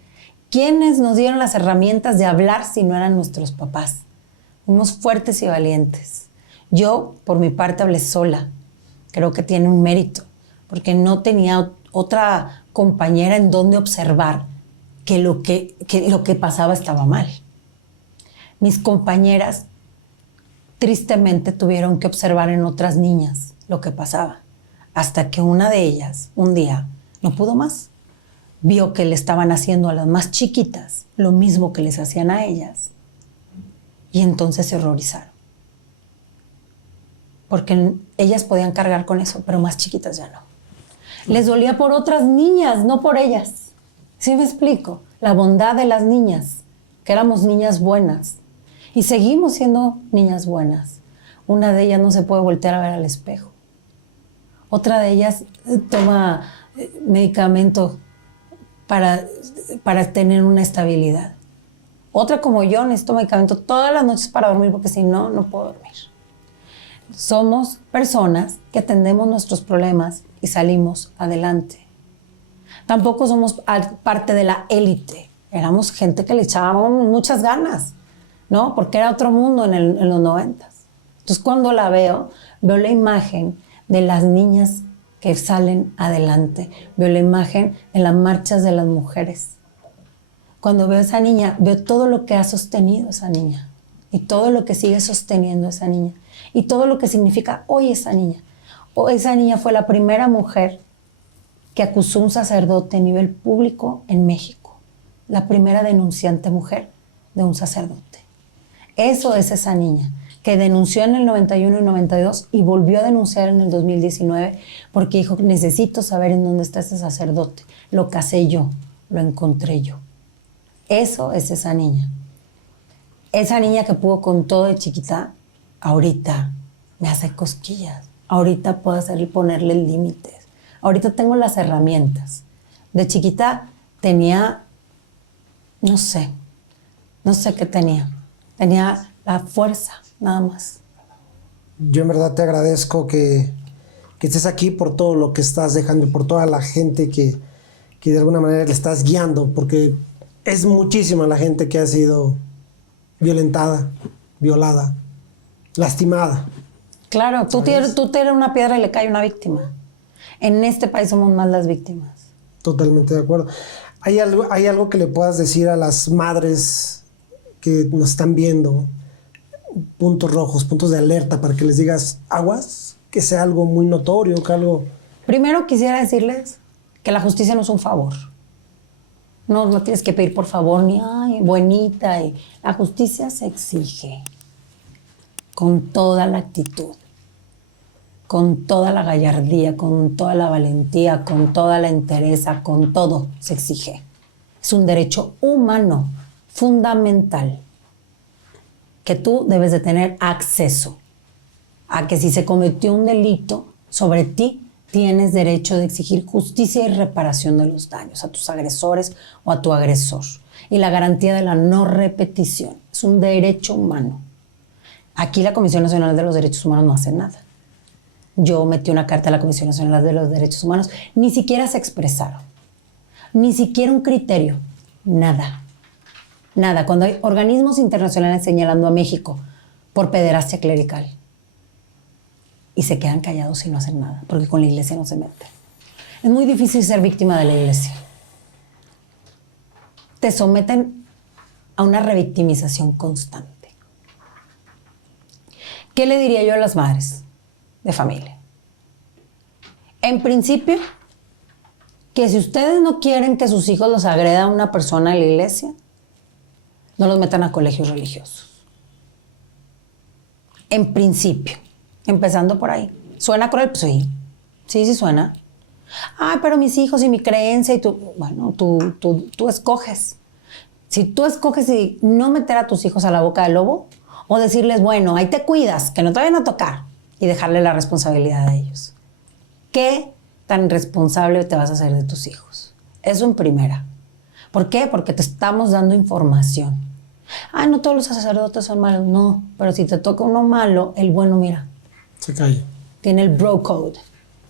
¿Quiénes nos dieron las herramientas de hablar si no eran nuestros papás? Fuimos fuertes y valientes. Yo, por mi parte, hablé sola. Creo que tiene un mérito, porque no tenía otra compañera en donde observar que lo que pasaba estaba mal. Mis compañeras, tristemente, tuvieron que observar en otras niñas lo que pasaba, hasta que una de ellas, un día, no pudo más. Vio que le estaban haciendo a las más chiquitas lo mismo que les hacían a ellas, y entonces se horrorizaron. Porque ellas podían cargar con eso, pero más chiquitas ya no. Les dolía por otras niñas, no por ellas. ¿Sí me explico? La bondad de las niñas, que éramos niñas buenas. Y seguimos siendo niñas buenas. Una de ellas no se puede voltear a ver al espejo. Otra de ellas toma medicamento para tener una estabilidad. Otra, como yo, necesito medicamento todas las noches para dormir, porque si no, no puedo dormir. Somos personas que atendemos nuestros problemas y salimos adelante. Tampoco somos parte de la élite. Éramos gente que le echábamos muchas ganas, ¿no? Porque era otro mundo en los 90. Entonces, cuando la veo la imagen de las niñas que salen adelante. Veo la imagen en las marchas de las mujeres. Cuando veo a esa niña, veo todo lo que ha sostenido esa niña y todo lo que sigue sosteniendo esa niña y todo lo que significa hoy esa niña. Esa niña fue la primera mujer que acusó a un sacerdote a nivel público en México. La primera denunciante mujer de un sacerdote. Eso es esa niña, que denunció en el 91 y 92 y volvió a denunciar en el 2019 porque dijo, necesito saber en dónde está ese sacerdote. Lo casé yo, lo encontré yo. Eso es esa niña. Esa niña que pudo con todo de chiquita, ahorita me hace cosquillas. Ahorita puedo ponerle límites. Ahorita tengo las herramientas. De chiquita tenía, no sé qué tenía. Tenía la fuerza, nada más. Yo en verdad te agradezco que estés aquí por todo lo que estás dejando, por toda la gente que de alguna manera le estás guiando, porque es muchísima la gente que ha sido violentada, violada, lastimada. Claro, tú tiras una piedra y le cae una víctima. En este país somos más las víctimas. Totalmente de acuerdo. ¿Hay algo que le puedas decir a las madres que nos están viendo? Puntos rojos, puntos de alerta, para que les digas aguas, que sea algo muy notorio, que algo... Primero quisiera decirles que la justicia no es un favor. No tienes que pedir por favor, ni ay, buenita. La justicia se exige con toda la actitud, con toda la gallardía, con toda la valentía, con toda la entereza, con todo se exige. Es un derecho humano fundamental que tú debes de tener acceso a que si se cometió un delito sobre ti, tienes derecho de exigir justicia y reparación de los daños a tus agresores o a tu agresor. Y la garantía de la no repetición es un derecho humano. Aquí la Comisión Nacional de los Derechos Humanos no hace nada. Yo metí una carta a la Comisión Nacional de los Derechos Humanos, ni siquiera se expresaron, ni siquiera un criterio, nada. Nada. Cuando hay organismos internacionales señalando a México por pederastia clerical y se quedan callados y no hacen nada, porque con la iglesia no se meten. Es muy difícil ser víctima de la iglesia. Te someten a una revictimización constante. ¿Qué le diría yo a las madres de familia? En principio, que si ustedes no quieren que sus hijos los agreda una persona en la iglesia, no los metan a colegios religiosos. En principio, empezando por ahí. ¿Suena cruel? Pues sí. Sí suena. Ah, pero mis hijos y mi creencia y tú... Bueno, tú escoges. Si tú escoges y no meter a tus hijos a la boca del lobo, o decirles, bueno, ahí te cuidas, que no te vayan a tocar, y dejarle la responsabilidad a ellos. ¿Qué tan responsable te vas a hacer de tus hijos? Eso en primera. ¿Por qué? Porque te estamos dando información. Ah, no todos los sacerdotes son malos. No, pero si te toca uno malo, el bueno, mira. Se calla. Tiene el bro code,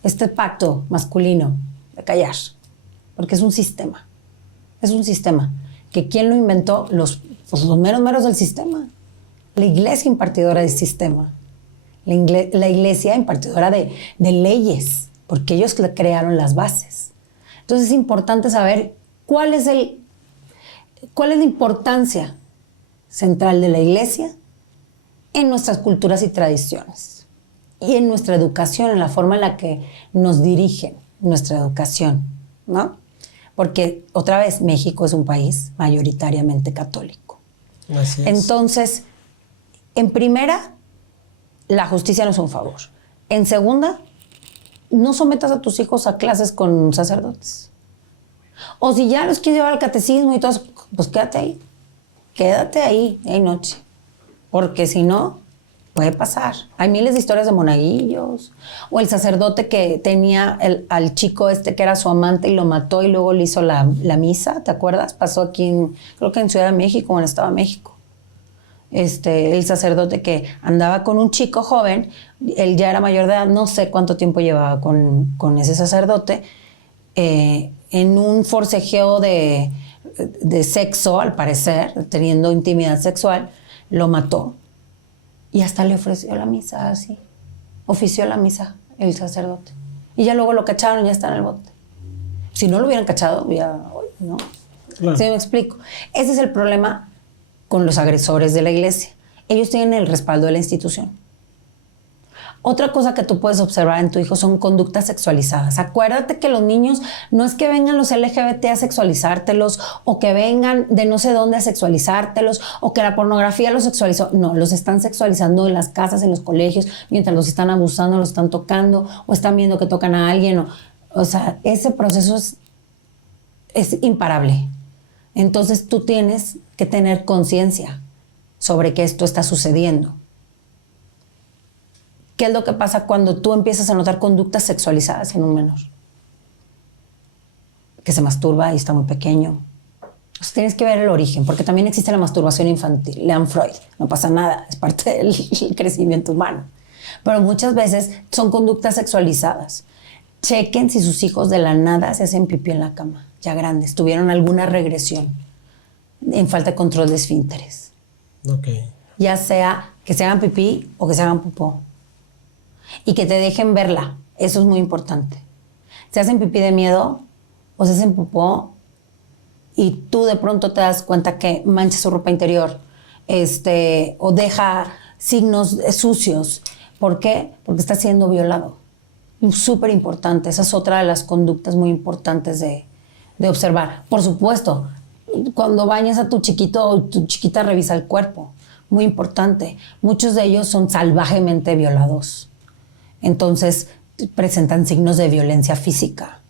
este pacto masculino de callar. Porque es un sistema. Es un sistema. Que ¿quién lo inventó? Los meros del sistema. La iglesia impartidora del sistema. La iglesia impartidora de leyes. Porque ellos crearon las bases. Entonces es importante saber cuál es la importancia central de la iglesia en nuestras culturas y tradiciones. Y en nuestra educación, en la forma en la que nos dirigen nuestra educación, ¿no? Porque, otra vez, México es un país mayoritariamente católico. Así es. Entonces, en primera, la justicia no es un favor. En segunda, no sometas a tus hijos a clases con sacerdotes. O si ya los quieres llevar al catecismo y todo eso, pues quédate ahí. Quédate ahí, noche. Porque si no, puede pasar. Hay miles de historias de monaguillos. O el sacerdote que tenía al chico que era su amante y lo mató y luego le hizo la misa, ¿te acuerdas? Pasó aquí, creo que en Ciudad de México o en Estado de México. El sacerdote que andaba con un chico joven, él ya era mayor de edad, no sé cuánto tiempo llevaba con ese sacerdote, en un forcejeo de sexo, al parecer, teniendo intimidad sexual, lo mató. Y hasta le ofreció la misa así. Ofició la misa el sacerdote. Y ya luego lo cacharon y ya está en el bote. Si no lo hubieran cachado, ya, ¿no? Claro. ¿Sí me explico? Ese es el problema con los agresores de la iglesia. Ellos tienen el respaldo de la institución. Otra cosa que tú puedes observar en tu hijo son conductas sexualizadas. Acuérdate que los niños no es que vengan los LGBT a sexualizártelos o que vengan de no sé dónde a sexualizártelos o que la pornografía los sexualizó. No, los están sexualizando en las casas, en los colegios, mientras los están abusando, los están tocando o están viendo que tocan a alguien. O sea, ese proceso es imparable. Entonces tú tienes que tener conciencia sobre que esto está sucediendo. ¿Qué es lo que pasa cuando tú empiezas a notar conductas sexualizadas en un menor? Que se masturba y está muy pequeño. Entonces tienes que ver el origen, porque también existe la masturbación infantil. Lean Freud, no pasa nada, es parte del crecimiento humano. Pero muchas veces son conductas sexualizadas. Chequen si sus hijos de la nada se hacen pipí en la cama, ya grandes, tuvieron alguna regresión en falta de control de esfínteres. Okay. Ya sea que se hagan pipí o que se hagan popó. Y que te dejen verla. Eso es muy importante. Se hacen pipí de miedo o se hacen popó y tú de pronto te das cuenta que mancha su ropa interior o deja signos sucios. ¿Por qué? Porque está siendo violado. Súper importante. Esa es otra de las conductas muy importantes de observar. Por supuesto, cuando bañas a tu chiquito o tu chiquita, revisa el cuerpo. Muy importante. Muchos de ellos son salvajemente violados. Entonces presentan signos de violencia física.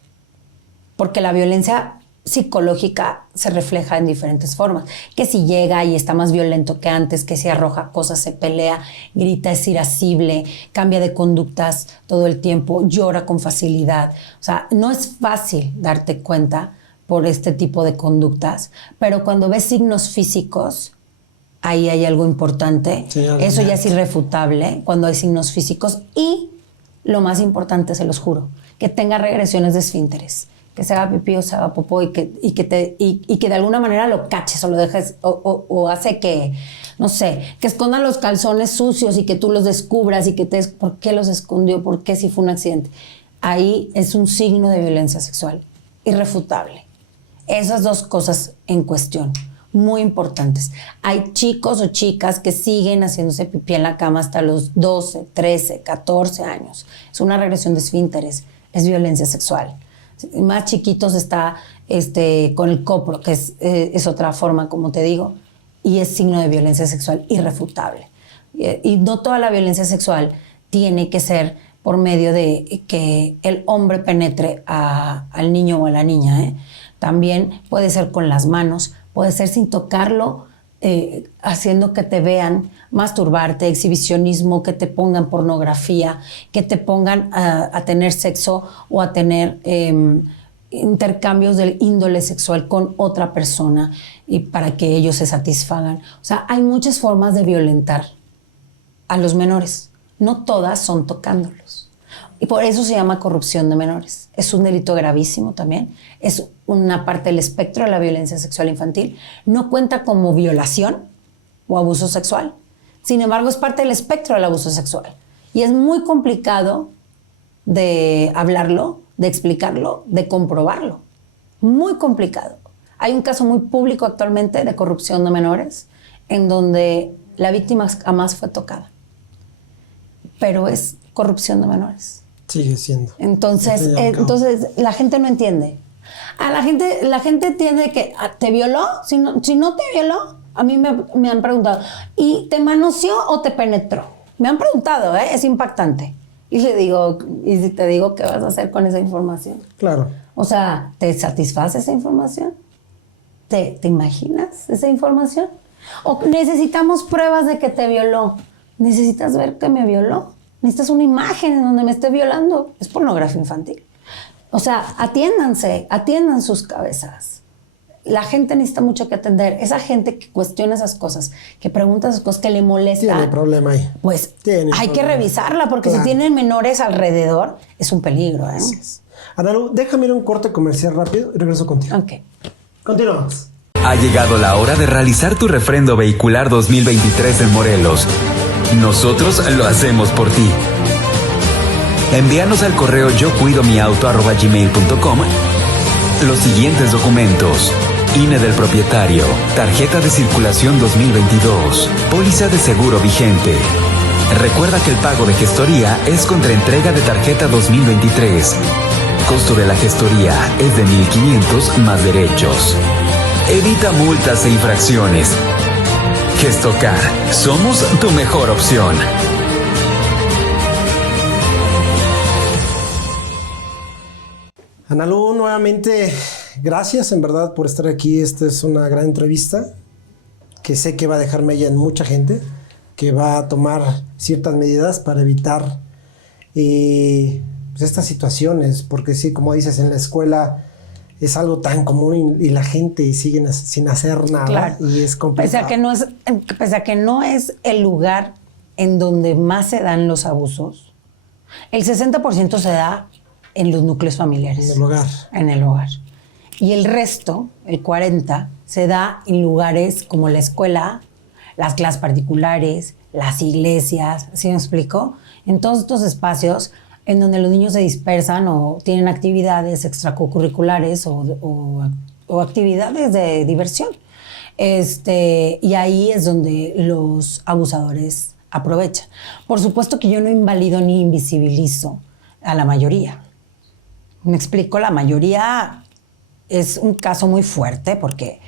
Porque la violencia psicológica se refleja en diferentes formas. Que si llega y está más violento que antes, que si arroja cosas, se pelea, grita, es irascible, cambia de conductas todo el tiempo, llora con facilidad. O sea, no es fácil darte cuenta por este tipo de conductas, pero cuando ves signos físicos, ahí hay algo importante. Sí, eso ya es irrefutable cuando hay signos físicos. Y lo más importante, se los juro, que tenga regresiones de esfínteres, que se haga pipí o se haga popó y que de alguna manera lo caches o lo dejes o hace que, no sé, que escondan los calzones sucios y que tú los descubras y que ¿por qué los escondió? ¿Por qué si fue un accidente? Ahí es un signo de violencia sexual irrefutable. Esas dos cosas en cuestión, muy importantes. Hay chicos o chicas que siguen haciéndose pipí en la cama hasta los 12, 13, 14 años. Es una regresión de esfínteres, es violencia sexual. Más chiquitos está con el copro, que es otra forma, como te digo, y es signo de violencia sexual irrefutable. Y no toda la violencia sexual tiene que ser por medio de que el hombre penetre al niño o a la niña, ¿eh? También puede ser con las manos, puede ser sin tocarlo, haciendo que te vean, masturbarte, exhibicionismo, que te pongan pornografía, que te pongan a tener sexo o a tener intercambios del índole sexual con otra persona y para que ellos se satisfagan. O sea, hay muchas formas de violentar a los menores. No todas son tocándolos. Y por eso se llama corrupción de menores. Es un delito gravísimo también. Es una parte del espectro de la violencia sexual infantil. No cuenta como violación o abuso sexual. Sin embargo, es parte del espectro del abuso sexual. Y es muy complicado de hablarlo, de explicarlo, de comprobarlo. Muy complicado. Hay un caso muy público actualmente de corrupción de menores en donde la víctima jamás fue tocada. Pero es corrupción de menores. Sigue siendo. Entonces la gente no entiende. La gente entiende que ¿te violó? Si no te violó, a mí me han preguntado, ¿y te manoseó o te penetró? Me han preguntado, es impactante. Y le digo, ¿y si te digo qué vas a hacer con esa información? Claro. O sea, ¿te satisface esa información? ¿Te imaginas esa información? ¿O necesitamos pruebas de que te violó? ¿Necesitas ver que me violó? Necesitas una imagen en donde me esté violando. Es pornografía infantil. O sea, atiendan sus cabezas. La gente necesita mucho que atender. Esa gente que cuestiona esas cosas, que pregunta esas cosas, que le molesta. Tiene problema ahí. Pues hay que revisarla, porque si tienen menores alrededor, es un peligro, ¿eh? Analu, déjame ir a un corte comercial rápido y regreso contigo. Ok. Continuamos. Ha llegado la hora de realizar tu refrendo vehicular 2023 en Morelos. Nosotros lo hacemos por ti. Envíanos al correo yocuidomiauto@gmail.com los siguientes documentos: INE del propietario, tarjeta de circulación 2022, póliza de seguro vigente. Recuerda que el pago de gestoría es contra entrega de tarjeta 2023. Costo de la gestoría es de 1,500 más derechos. Evita multas e infracciones. Gestocar, somos tu mejor opción. Analu, nuevamente, gracias en verdad por estar aquí. Esta es una gran entrevista que sé que va a dejar mella en mucha gente, que va a tomar ciertas medidas para evitar pues estas situaciones, porque sí, como dices, en la escuela es algo tan común y la gente sigue sin hacer nada. Claro. Y es complicado. Pese a que no es el lugar en donde más se dan los abusos, el 60% se da en los núcleos familiares. En el hogar. En el hogar. Y el resto, el 40%, se da en lugares como la escuela, las clases particulares, las iglesias, ¿sí me explico? En todos estos espacios en donde los niños se dispersan o tienen actividades extracurriculares o actividades de diversión. Y ahí es donde los abusadores aprovechan. Por supuesto que yo no invalido ni invisibilizo a la mayoría. Me explico, la mayoría es un caso muy fuerte porque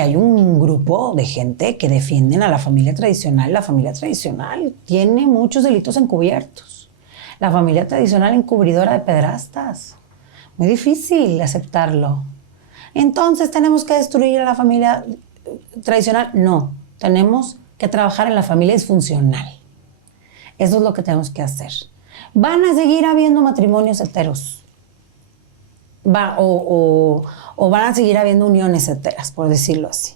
hay un grupo de gente que defienden a la familia tradicional. La familia tradicional tiene muchos delitos encubiertos. La familia tradicional encubridora de pederastas. Muy difícil aceptarlo. Entonces, ¿tenemos que destruir a la familia tradicional? No, tenemos que trabajar en la familia disfuncional. Eso es lo que tenemos que hacer. Van a seguir habiendo matrimonios heteros. O van a seguir habiendo uniones heteras, por decirlo así.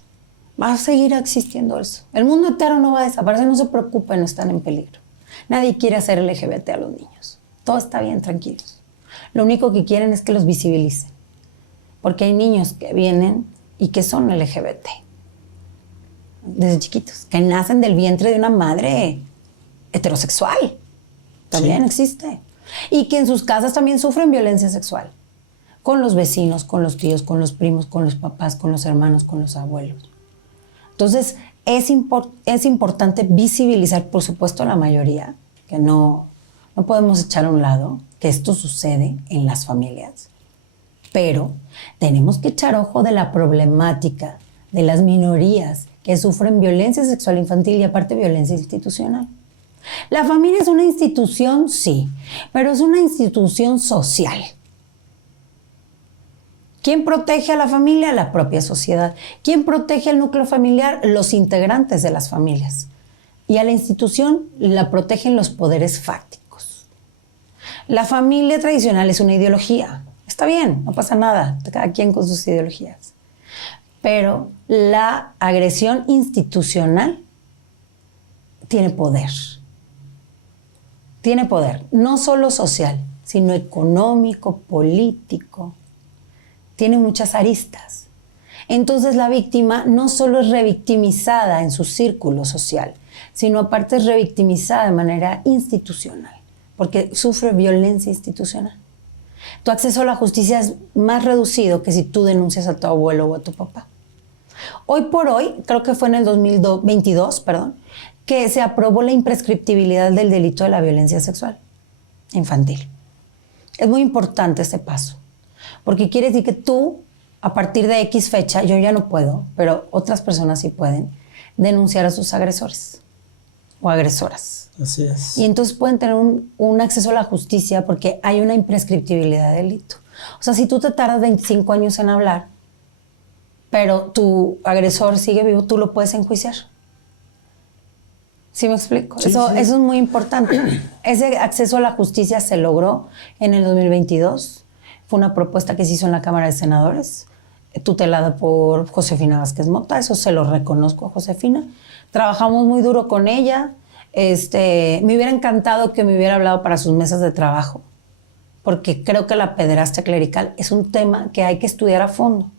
Va a seguir existiendo eso. El mundo hetero no va a desaparecer, no se preocupen, no están en peligro. Nadie quiere hacer LGBT a los niños. Todo está bien, tranquilos. Lo único que quieren es que los visibilicen. Porque hay niños que vienen y que son LGBT. Desde chiquitos. Que nacen del vientre de una madre heterosexual. También existe. Y que en sus casas también sufren violencia sexual. Con los vecinos, con los tíos, con los primos, con los papás, con los hermanos, con los abuelos. Entonces, es importante visibilizar, por supuesto, a la mayoría, que no podemos echar a un lado que esto sucede en las familias. Pero tenemos que echar ojo de la problemática de las minorías que sufren violencia sexual infantil y aparte violencia institucional. La familia es una institución, sí, pero es una institución social. ¿Quién protege a la familia? La propia sociedad. ¿Quién protege al núcleo familiar? Los integrantes de las familias. Y a la institución la protegen los poderes fácticos. La familia tradicional es una ideología. Está bien, no pasa nada, cada quien con sus ideologías. Pero la agresión institucional tiene poder. Tiene poder, no solo social, sino económico, político. Tiene muchas aristas. Entonces la víctima no solo es revictimizada en su círculo social, sino aparte es revictimizada de manera institucional, porque sufre violencia institucional. Tu acceso a la justicia es más reducido que si tú denuncias a tu abuelo o a tu papá. Hoy por hoy, creo que fue en el 2022, que se aprobó la imprescriptibilidad del delito de la violencia sexual infantil. Es muy importante ese paso, porque quiere decir que tú, a partir de X fecha, yo ya no puedo, pero otras personas sí pueden, denunciar a sus agresores o agresoras. Así es. Y entonces pueden tener un acceso a la justicia porque hay una imprescriptibilidad de delito. O sea, si tú te tardas 25 años en hablar, pero tu agresor sigue vivo, tú lo puedes enjuiciar. ¿Sí me explico? Sí, Eso sí. es muy importante. Ese acceso a la justicia se logró en el 2022. Fue una propuesta que se hizo en la Cámara de Senadores, tutelada por Josefina Vázquez Mota. Eso se lo reconozco a Josefina. Trabajamos muy duro con ella. Me hubiera encantado que me hubiera hablado para sus mesas de trabajo, porque creo que la pederastia clerical es un tema que hay que estudiar a fondo.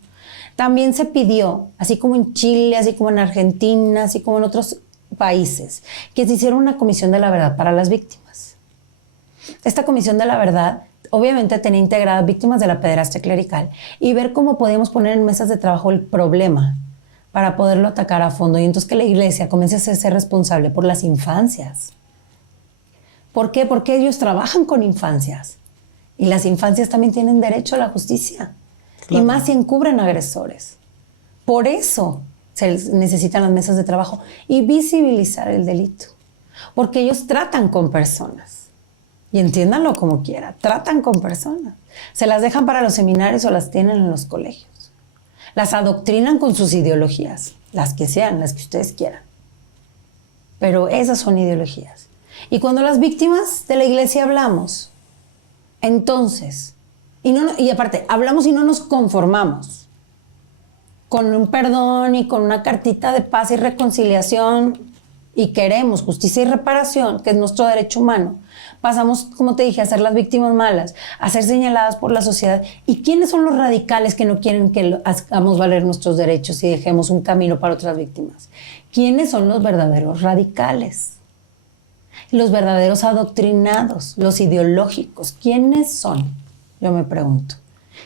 También se pidió, así como en Chile, así como en Argentina, así como en otros países, que se hiciera una comisión de la verdad para las víctimas. Esta comisión de la verdad obviamente tenía integradas víctimas de la pederastia clerical y ver cómo podíamos poner en mesas de trabajo el problema para poderlo atacar a fondo. Y entonces que la iglesia comience a ser responsable por las infancias. ¿Por qué? Porque ellos trabajan con infancias. Y las infancias también tienen derecho a la justicia. Claro. Y más si encubren agresores. Por eso se necesitan las mesas de trabajo y visibilizar el delito. Porque ellos tratan con personas. Y entiéndanlo como quiera, tratan con personas. Se las dejan para los seminarios o las tienen en los colegios. Las adoctrinan con sus ideologías, las que sean, las que ustedes quieran. Pero esas son ideologías. Y cuando las víctimas de la iglesia hablamos, entonces, y aparte, hablamos y no nos conformamos con un perdón y con una cartita de paz y reconciliación y queremos justicia y reparación, que es nuestro derecho humano, pasamos, como te dije, a ser las víctimas malas, a ser señaladas por la sociedad. ¿Y quiénes son los radicales que no quieren que hagamos valer nuestros derechos y dejemos un camino para otras víctimas? ¿Quiénes son los verdaderos radicales? Los verdaderos adoctrinados, los ideológicos. ¿Quiénes son? Yo me pregunto.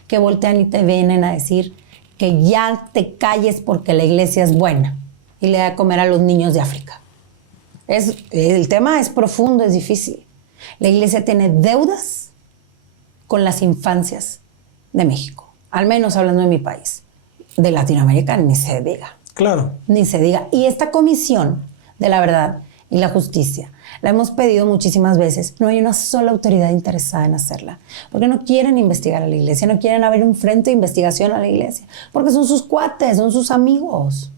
Que voltean y te vienen a decir que ya te calles porque la iglesia es buena y le da a comer a los niños de África. El tema es profundo, es difícil. La iglesia tiene deudas con las infancias de México, al menos hablando de mi país. De Latinoamérica ni se diga. Claro. Ni se diga. Y esta comisión de la verdad y la justicia la hemos pedido muchísimas veces. No hay una sola autoridad interesada en hacerla, porque no quieren investigar a la iglesia, no quieren haber un frente de investigación a la iglesia, porque son sus cuates, son sus amigos.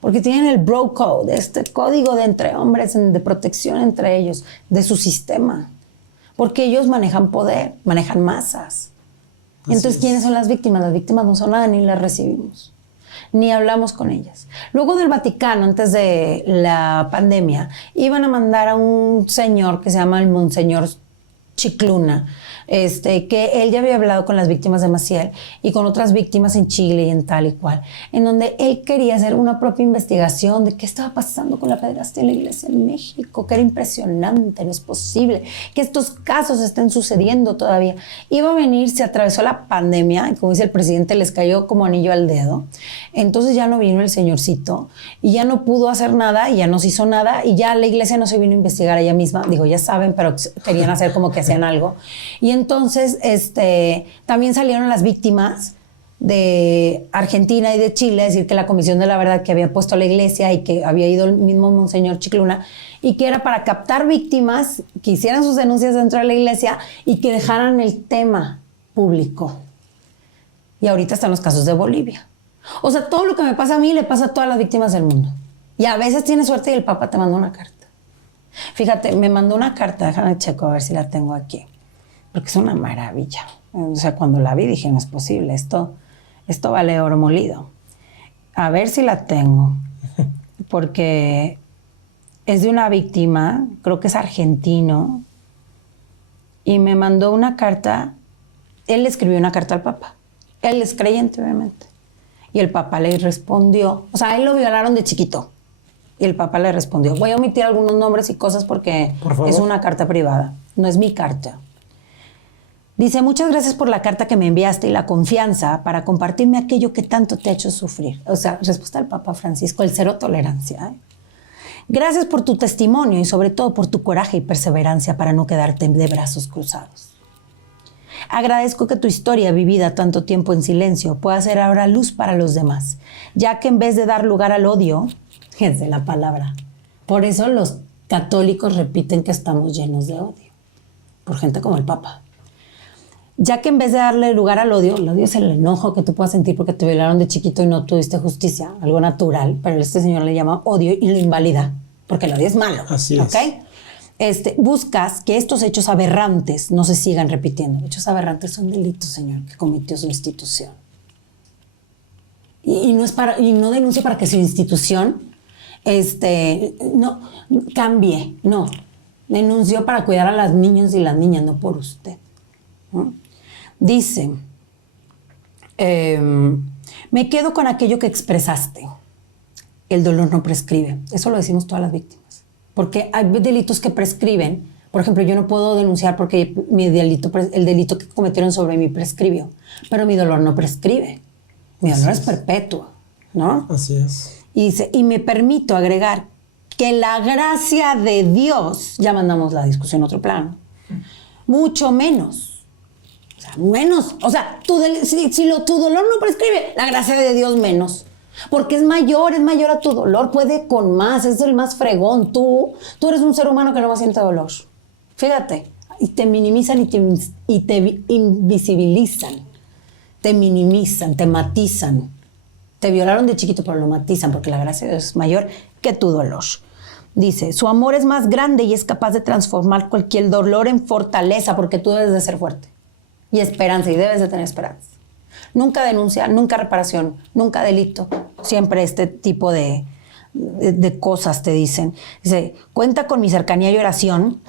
Porque tienen el bro code, este código de entre hombres, de protección entre ellos, de su sistema. Porque ellos manejan poder, manejan masas. Entonces, ¿quiénes son las víctimas? Las víctimas no son nada, ni las recibimos, ni hablamos con ellas. Luego del Vaticano, antes de la pandemia, iban a mandar a un señor que se llama el Monseñor Chicluna, que él ya había hablado con las víctimas de Maciel y con otras víctimas en Chile y en tal y cual, en donde él quería hacer una propia investigación de qué estaba pasando con la pederastia en la iglesia en México, que era impresionante, no es posible que estos casos estén sucediendo todavía. Iba a venir, se atravesó la pandemia, y como dice el presidente, les cayó como anillo al dedo, entonces ya no vino el señorcito y ya no pudo hacer nada y ya no se hizo nada y ya la iglesia no se vino a investigar ella misma, digo, ya saben, pero querían hacer como que hacían algo. Y entonces también salieron las víctimas de Argentina y de Chile a decir que la Comisión de la Verdad que había puesto a la iglesia y que había ido el mismo Monseñor Chicluna y que era para captar víctimas que hicieran sus denuncias dentro de la iglesia y que dejaran el tema público. Y ahorita están los casos de Bolivia. O sea, todo lo que me pasa a mí le pasa a todas las víctimas del mundo. Y a veces tienes suerte y el Papa te manda una carta. Fíjate, me mandó una carta, déjame checo a ver si la tengo aquí, porque es una maravilla. O sea, cuando la vi dije, no es posible, esto vale oro molido. A ver si la tengo, porque es de una víctima, creo que es argentino, y me mandó una carta, él le escribió una carta al Papa. Él es creyente, obviamente. Y el Papa le respondió, o sea, a él lo violaron de chiquito. Y el Papa le respondió, voy a omitir algunos nombres y cosas porque es una carta privada, no es mi carta. Dice, muchas gracias por la carta que me enviaste y la confianza para compartirme aquello que tanto te ha hecho sufrir. O sea, respuesta del Papa Francisco, el cero tolerancia. Gracias por tu testimonio y sobre todo por tu coraje y perseverancia para no quedarte de brazos cruzados. Agradezco que tu historia vivida tanto tiempo en silencio pueda ser ahora luz para los demás, ya que en vez de dar lugar al odio, es de la palabra. Por eso los católicos repiten que estamos llenos de odio, por gente como el Papa. Ya que en vez de darle lugar al odio es el enojo que tú puedas sentir porque te violaron de chiquito y no tuviste justicia, algo natural, pero este señor le llama odio y lo invalida, porque el odio es malo. Así es. ¿Okay? Buscas que estos hechos aberrantes no se sigan repitiendo. Hechos aberrantes son delitos, señor, que cometió su institución. Y no denuncia para que su institución no cambie, no. Denunció para cuidar a las niños y las niñas, no por usted. ¿No? Dice, me quedo con aquello que expresaste. El dolor no prescribe. Eso lo decimos todas las víctimas. Porque hay delitos que prescriben. Por ejemplo, yo no puedo denunciar porque el delito que cometieron sobre mí prescribió. Pero mi dolor no prescribe. Mi dolor es perpetuo, ¿no? Así es. Y dice, y me permito agregar que la gracia de Dios, ya mandamos la discusión a otro plano, mucho menos. O sea, menos. O sea, tu dolor no prescribe, la gracia de Dios menos. Porque es mayor a tu dolor, puede con más, es el más fregón. Tú eres un ser humano que no más siente dolor. Fíjate, y te minimizan y te invisibilizan. Te minimizan, te matizan. Te violaron de chiquito, pero lo matizan porque la gracia de Dios es mayor que tu dolor. Dice, su amor es más grande y es capaz de transformar cualquier dolor en fortaleza porque tú debes de ser fuerte. Y esperanza, y debes de tener esperanza. Nunca denuncia, nunca reparación, nunca delito. Siempre este tipo de cosas te dicen. Dice, cuenta con mi cercanía y oración.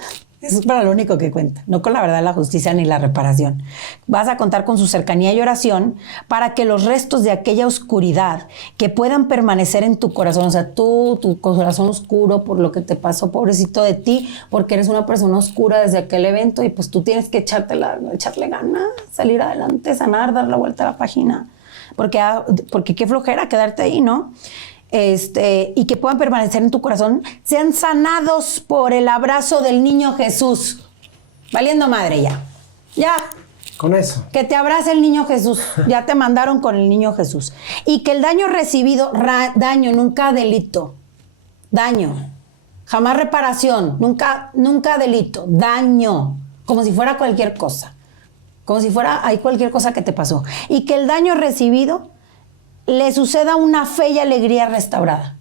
Eso es para lo único que cuenta, no con la verdad, la justicia ni la reparación. Vas a contar con su cercanía y oración para que los restos de aquella oscuridad que puedan permanecer en tu corazón, o sea, tu corazón oscuro por lo que te pasó, pobrecito de ti, porque eres una persona oscura desde aquel evento y pues tú tienes que echarle ganas, salir adelante, sanar, dar la vuelta a la página, porque qué flojera quedarte ahí, ¿no? Y que puedan permanecer en tu corazón, sean sanados por el abrazo del niño Jesús. Valiendo madre ya. Ya. Con eso. Que te abrace el niño Jesús. Ya te mandaron con el niño Jesús. Y que el daño recibido, daño, nunca delito. Daño. Jamás reparación. Nunca delito. Daño. Como si fuera cualquier cosa. Como si fuera hay cualquier cosa que te pasó. Y que el daño recibido le suceda una fe y alegría restaurada.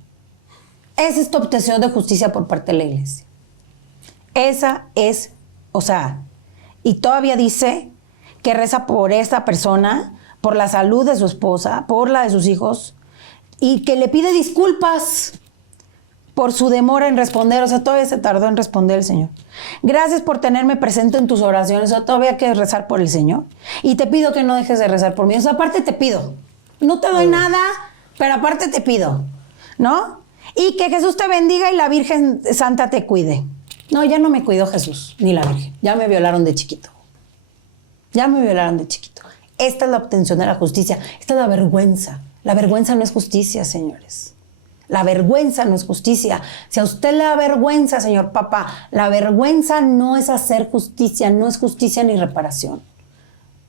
Esa es tu obtención de justicia por parte de la iglesia. Esa es, o sea, y todavía dice que reza por esta persona, por la salud de su esposa, por la de sus hijos, y que le pide disculpas por su demora en responder, o sea, todavía se tardó en responder el Señor. Gracias por tenerme presente en tus oraciones, o sea, todavía hay que rezar por el Señor. Y te pido que no dejes de rezar por mí, o sea, aparte te pido. No te doy nada, pero aparte te pido, ¿no? Y que Jesús te bendiga y la Virgen Santa te cuide. No, ya no me cuidó Jesús, ni la Virgen. Ya me violaron de chiquito. Ya me violaron de chiquito. Esta es la obtención de la justicia. Esta es la vergüenza. La vergüenza no es justicia, señores. La vergüenza no es justicia. Si a usted le da vergüenza, señor papá, la vergüenza no es hacer justicia, no es justicia ni reparación.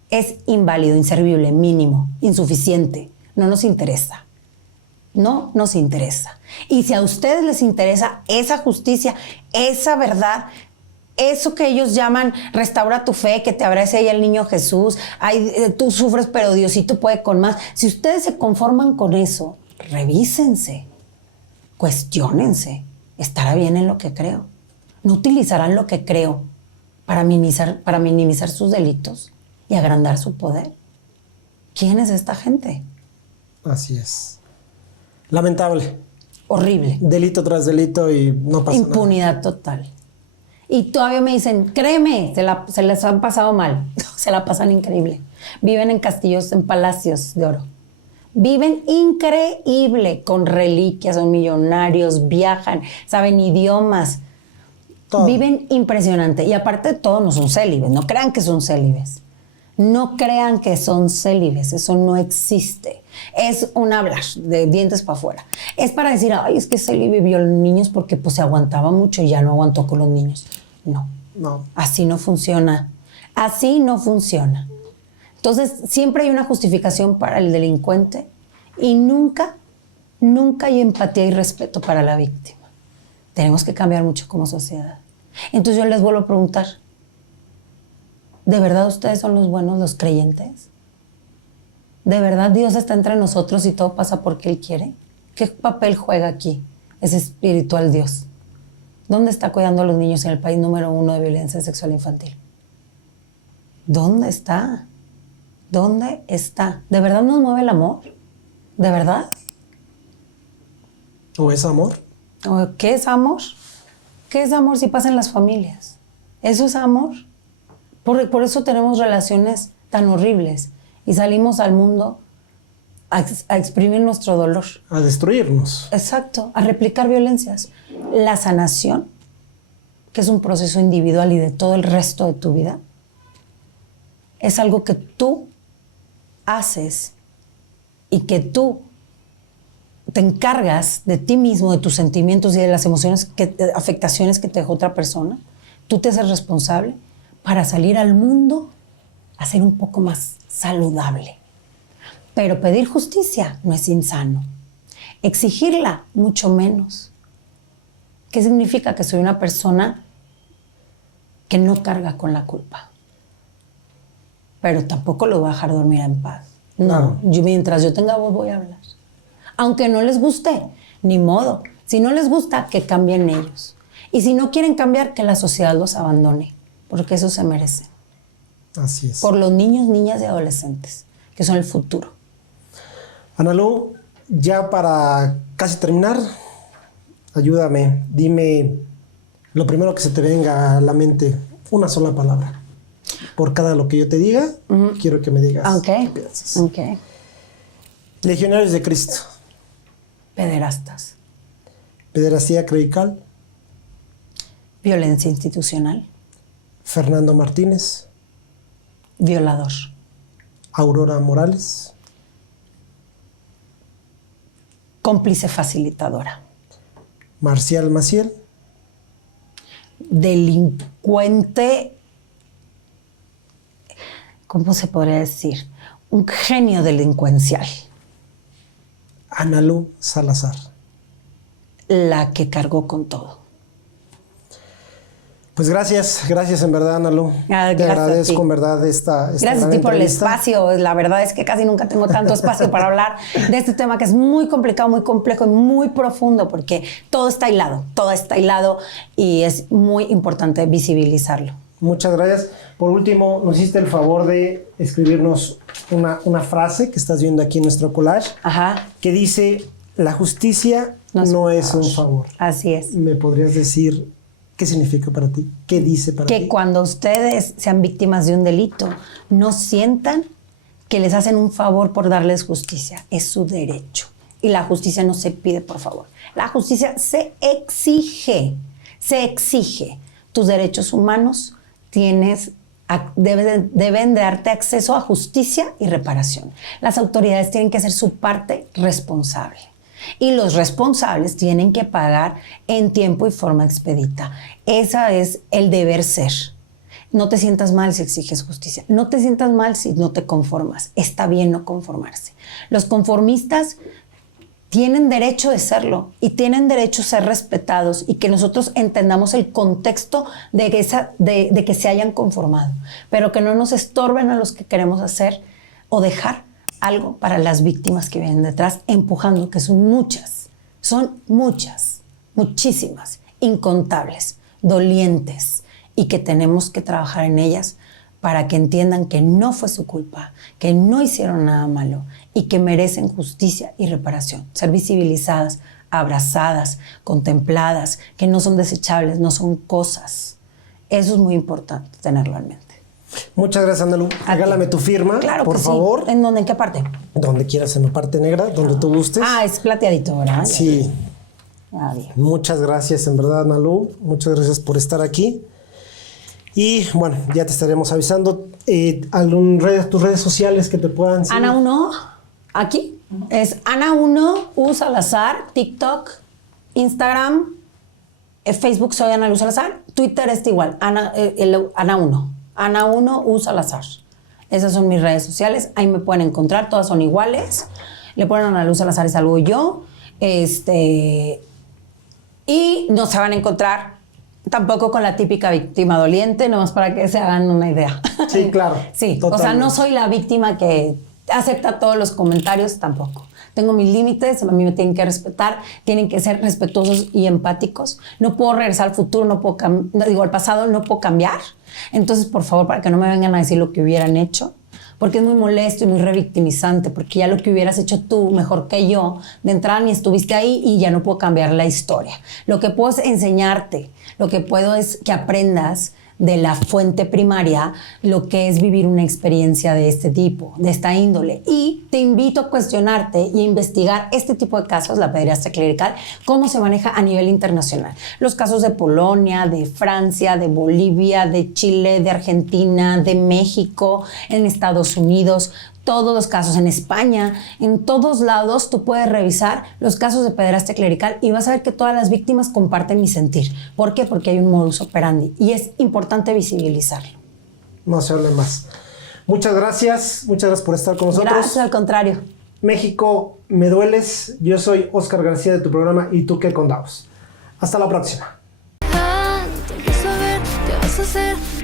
Es inválido, inservible, mínimo, insuficiente. No nos interesa. No nos interesa. Y si a ustedes les interesa esa justicia, esa verdad, eso que ellos llaman restaura tu fe, que te abrace ahí el niño Jesús, tú sufres pero Diosito puede con más. Si ustedes se conforman con eso, revísense, cuestiónense. ¿Estará bien en lo que creo? ¿No utilizarán lo que creo para minimizar sus delitos y agrandar su poder? ¿Quién es esta gente? Así es. Lamentable. Horrible. Delito tras delito y no pasa nada. Impunidad total. Y todavía me dicen, créeme, se les han pasado mal. Se la pasan increíble. Viven en castillos, en palacios de oro. Viven increíble, con reliquias, son millonarios, viajan, saben idiomas. Todo. Viven impresionante. Y aparte de todo, no son célibes. No crean que son célibes. No crean que son célibes. Eso no existe. Es un hablar de dientes para afuera. Es para decir, ay, es que célibe vio a los niños porque pues, se aguantaba mucho y ya no aguantó con los niños. No. No. Así no funciona. Así no funciona. Entonces, siempre hay una justificación para el delincuente y nunca hay empatía y respeto para la víctima. Tenemos que cambiar mucho como sociedad. Entonces, yo les vuelvo a preguntar, ¿de verdad ustedes son los buenos, los creyentes? ¿De verdad Dios está entre nosotros y todo pasa porque Él quiere? ¿Qué papel juega aquí ese espiritual Dios? ¿Dónde está cuidando a los niños en el país número 1 de violencia sexual infantil? ¿Dónde está? ¿Dónde está? ¿De verdad nos mueve el amor? ¿De verdad? ¿O es amor? ¿O qué es amor? ¿Qué es amor si pasa en las familias? ¿Eso es amor? Por eso tenemos relaciones tan horribles y salimos al mundo a exprimir nuestro dolor. A destruirnos. Exacto, a replicar violencias. La sanación, que es un proceso individual y de todo el resto de tu vida, es algo que tú haces y que tú te encargas de ti mismo, de tus sentimientos y de las emociones, afectaciones que te dejó otra persona. Tú te haces responsable para salir al mundo a ser un poco más saludable. Pero pedir justicia no es insano. Exigirla, mucho menos. ¿Qué significa? Que soy una persona que no carga con la culpa. Pero tampoco lo voy a dejar dormir en paz. No, mientras yo tenga voz voy a hablar. Aunque no les guste, ni modo. Si no les gusta, que cambien ellos. Y si no quieren cambiar, que la sociedad los abandone. Porque eso se merece. Así es. Por los niños, niñas y adolescentes, que son el futuro. Analu, ya para casi terminar, ayúdame, dime lo primero que se te venga a la mente, una sola palabra. Por cada lo que yo te diga, quiero que me digas qué piensas. Ok. Legionarios de Cristo. Pederastas. Pederastía clerical. Violencia institucional. Fernando Martínez. Violador. Aurora Morales. Cómplice facilitadora. Marcial Maciel. Delincuente, ¿cómo se podría decir? Un genio delincuencial. Analu Salazar. La que cargó con todo. Pues gracias en verdad, Analu. Te agradezco en verdad esta gracias a ti por el espacio. La verdad es que casi nunca tengo tanto espacio para hablar de este tema que es muy complicado, muy complejo y muy profundo porque todo está hilado y es muy importante visibilizarlo. Muchas gracias. Por último, nos hiciste el favor de escribirnos una frase que estás viendo aquí en nuestro collage. Ajá. Que dice: La justicia no es un favor. Así es. ¿Me podrías decir qué significa para ti? ¿Qué dice para ti? Que cuando ustedes sean víctimas de un delito, no sientan que les hacen un favor por darles justicia. Es su derecho. Y la justicia no se pide por favor. La justicia se exige. Se exige. Tus derechos humanos deben de darte acceso a justicia y reparación. Las autoridades tienen que hacer su parte responsable. Y los responsables tienen que pagar en tiempo y forma expedita. Ese es el deber ser. No te sientas mal si exiges justicia. No te sientas mal si no te conformas. Está bien no conformarse. Los conformistas tienen derecho de serlo y tienen derecho a ser respetados y que nosotros entendamos el contexto de que se hayan conformado, pero que no nos estorben a los que queremos hacer o dejar algo para las víctimas que vienen detrás, empujando, que son muchas, muchísimas, incontables, dolientes, y que tenemos que trabajar en ellas para que entiendan que no fue su culpa, que no hicieron nada malo y que merecen justicia y reparación. Ser visibilizadas, abrazadas, contempladas, que no son desechables, no son cosas. Eso es muy importante tenerlo en mente. Muchas gracias, Ana Lu. Regálame tu firma, claro, por favor. Sí. ¿En dónde? ¿En qué parte? Donde quieras, en la parte negra, donde tú gustes. Ah, es plateadito, ¿verdad? Sí. Ah, bien. Muchas gracias, en verdad, Ana Lu. Muchas gracias por estar aquí. Y bueno, ya te estaremos avisando. Tus redes sociales que te puedan seguir. Ana 1, aquí. Es Ana 1 U Salazar, TikTok, Instagram, Facebook soy Ana Luz Salazar, Twitter está igual, Ana 1. Ana 1 U Salazar. Esas son mis redes sociales. Ahí me pueden encontrar. Todas son iguales. Le ponen Ana Luz Salazar y salgo yo. Y no se van a encontrar tampoco con la típica víctima doliente, nomás para que se hagan una idea. Sí, claro. Sí, totalmente. o sea, no soy la víctima que acepta todos los comentarios tampoco. Tengo mis límites, a mí me tienen que respetar, tienen que ser respetuosos y empáticos. No puedo regresar al futuro, al pasado no puedo cambiar. Entonces, por favor, para que no me vengan a decir lo que hubieran hecho, porque es muy molesto y muy revictimizante, porque ya lo que hubieras hecho tú mejor que yo, de entrada ni estuviste ahí y ya no puedo cambiar la historia. Lo que puedo es enseñarte, lo que puedo es que aprendas de la fuente primaria lo que es vivir una experiencia de este tipo, de esta índole. Y te invito a cuestionarte y a investigar este tipo de casos, la pederastia clerical, cómo se maneja a nivel internacional. Los casos de Polonia, de Francia, de Bolivia, de Chile, de Argentina, de México, en Estados Unidos, todos los casos en España, en todos lados tú puedes revisar los casos de pederastia clerical y vas a ver que todas las víctimas comparten mi sentir. ¿Por qué? Porque hay un modus operandi y es importante visibilizarlo. No se hable más. Muchas gracias por estar con nosotros. Gracias, al contrario. México, me dueles. Yo soy Oscar García de tu programa ¿Y tú qué condaos? Hasta la próxima. Tengo que saber qué vas a hacer.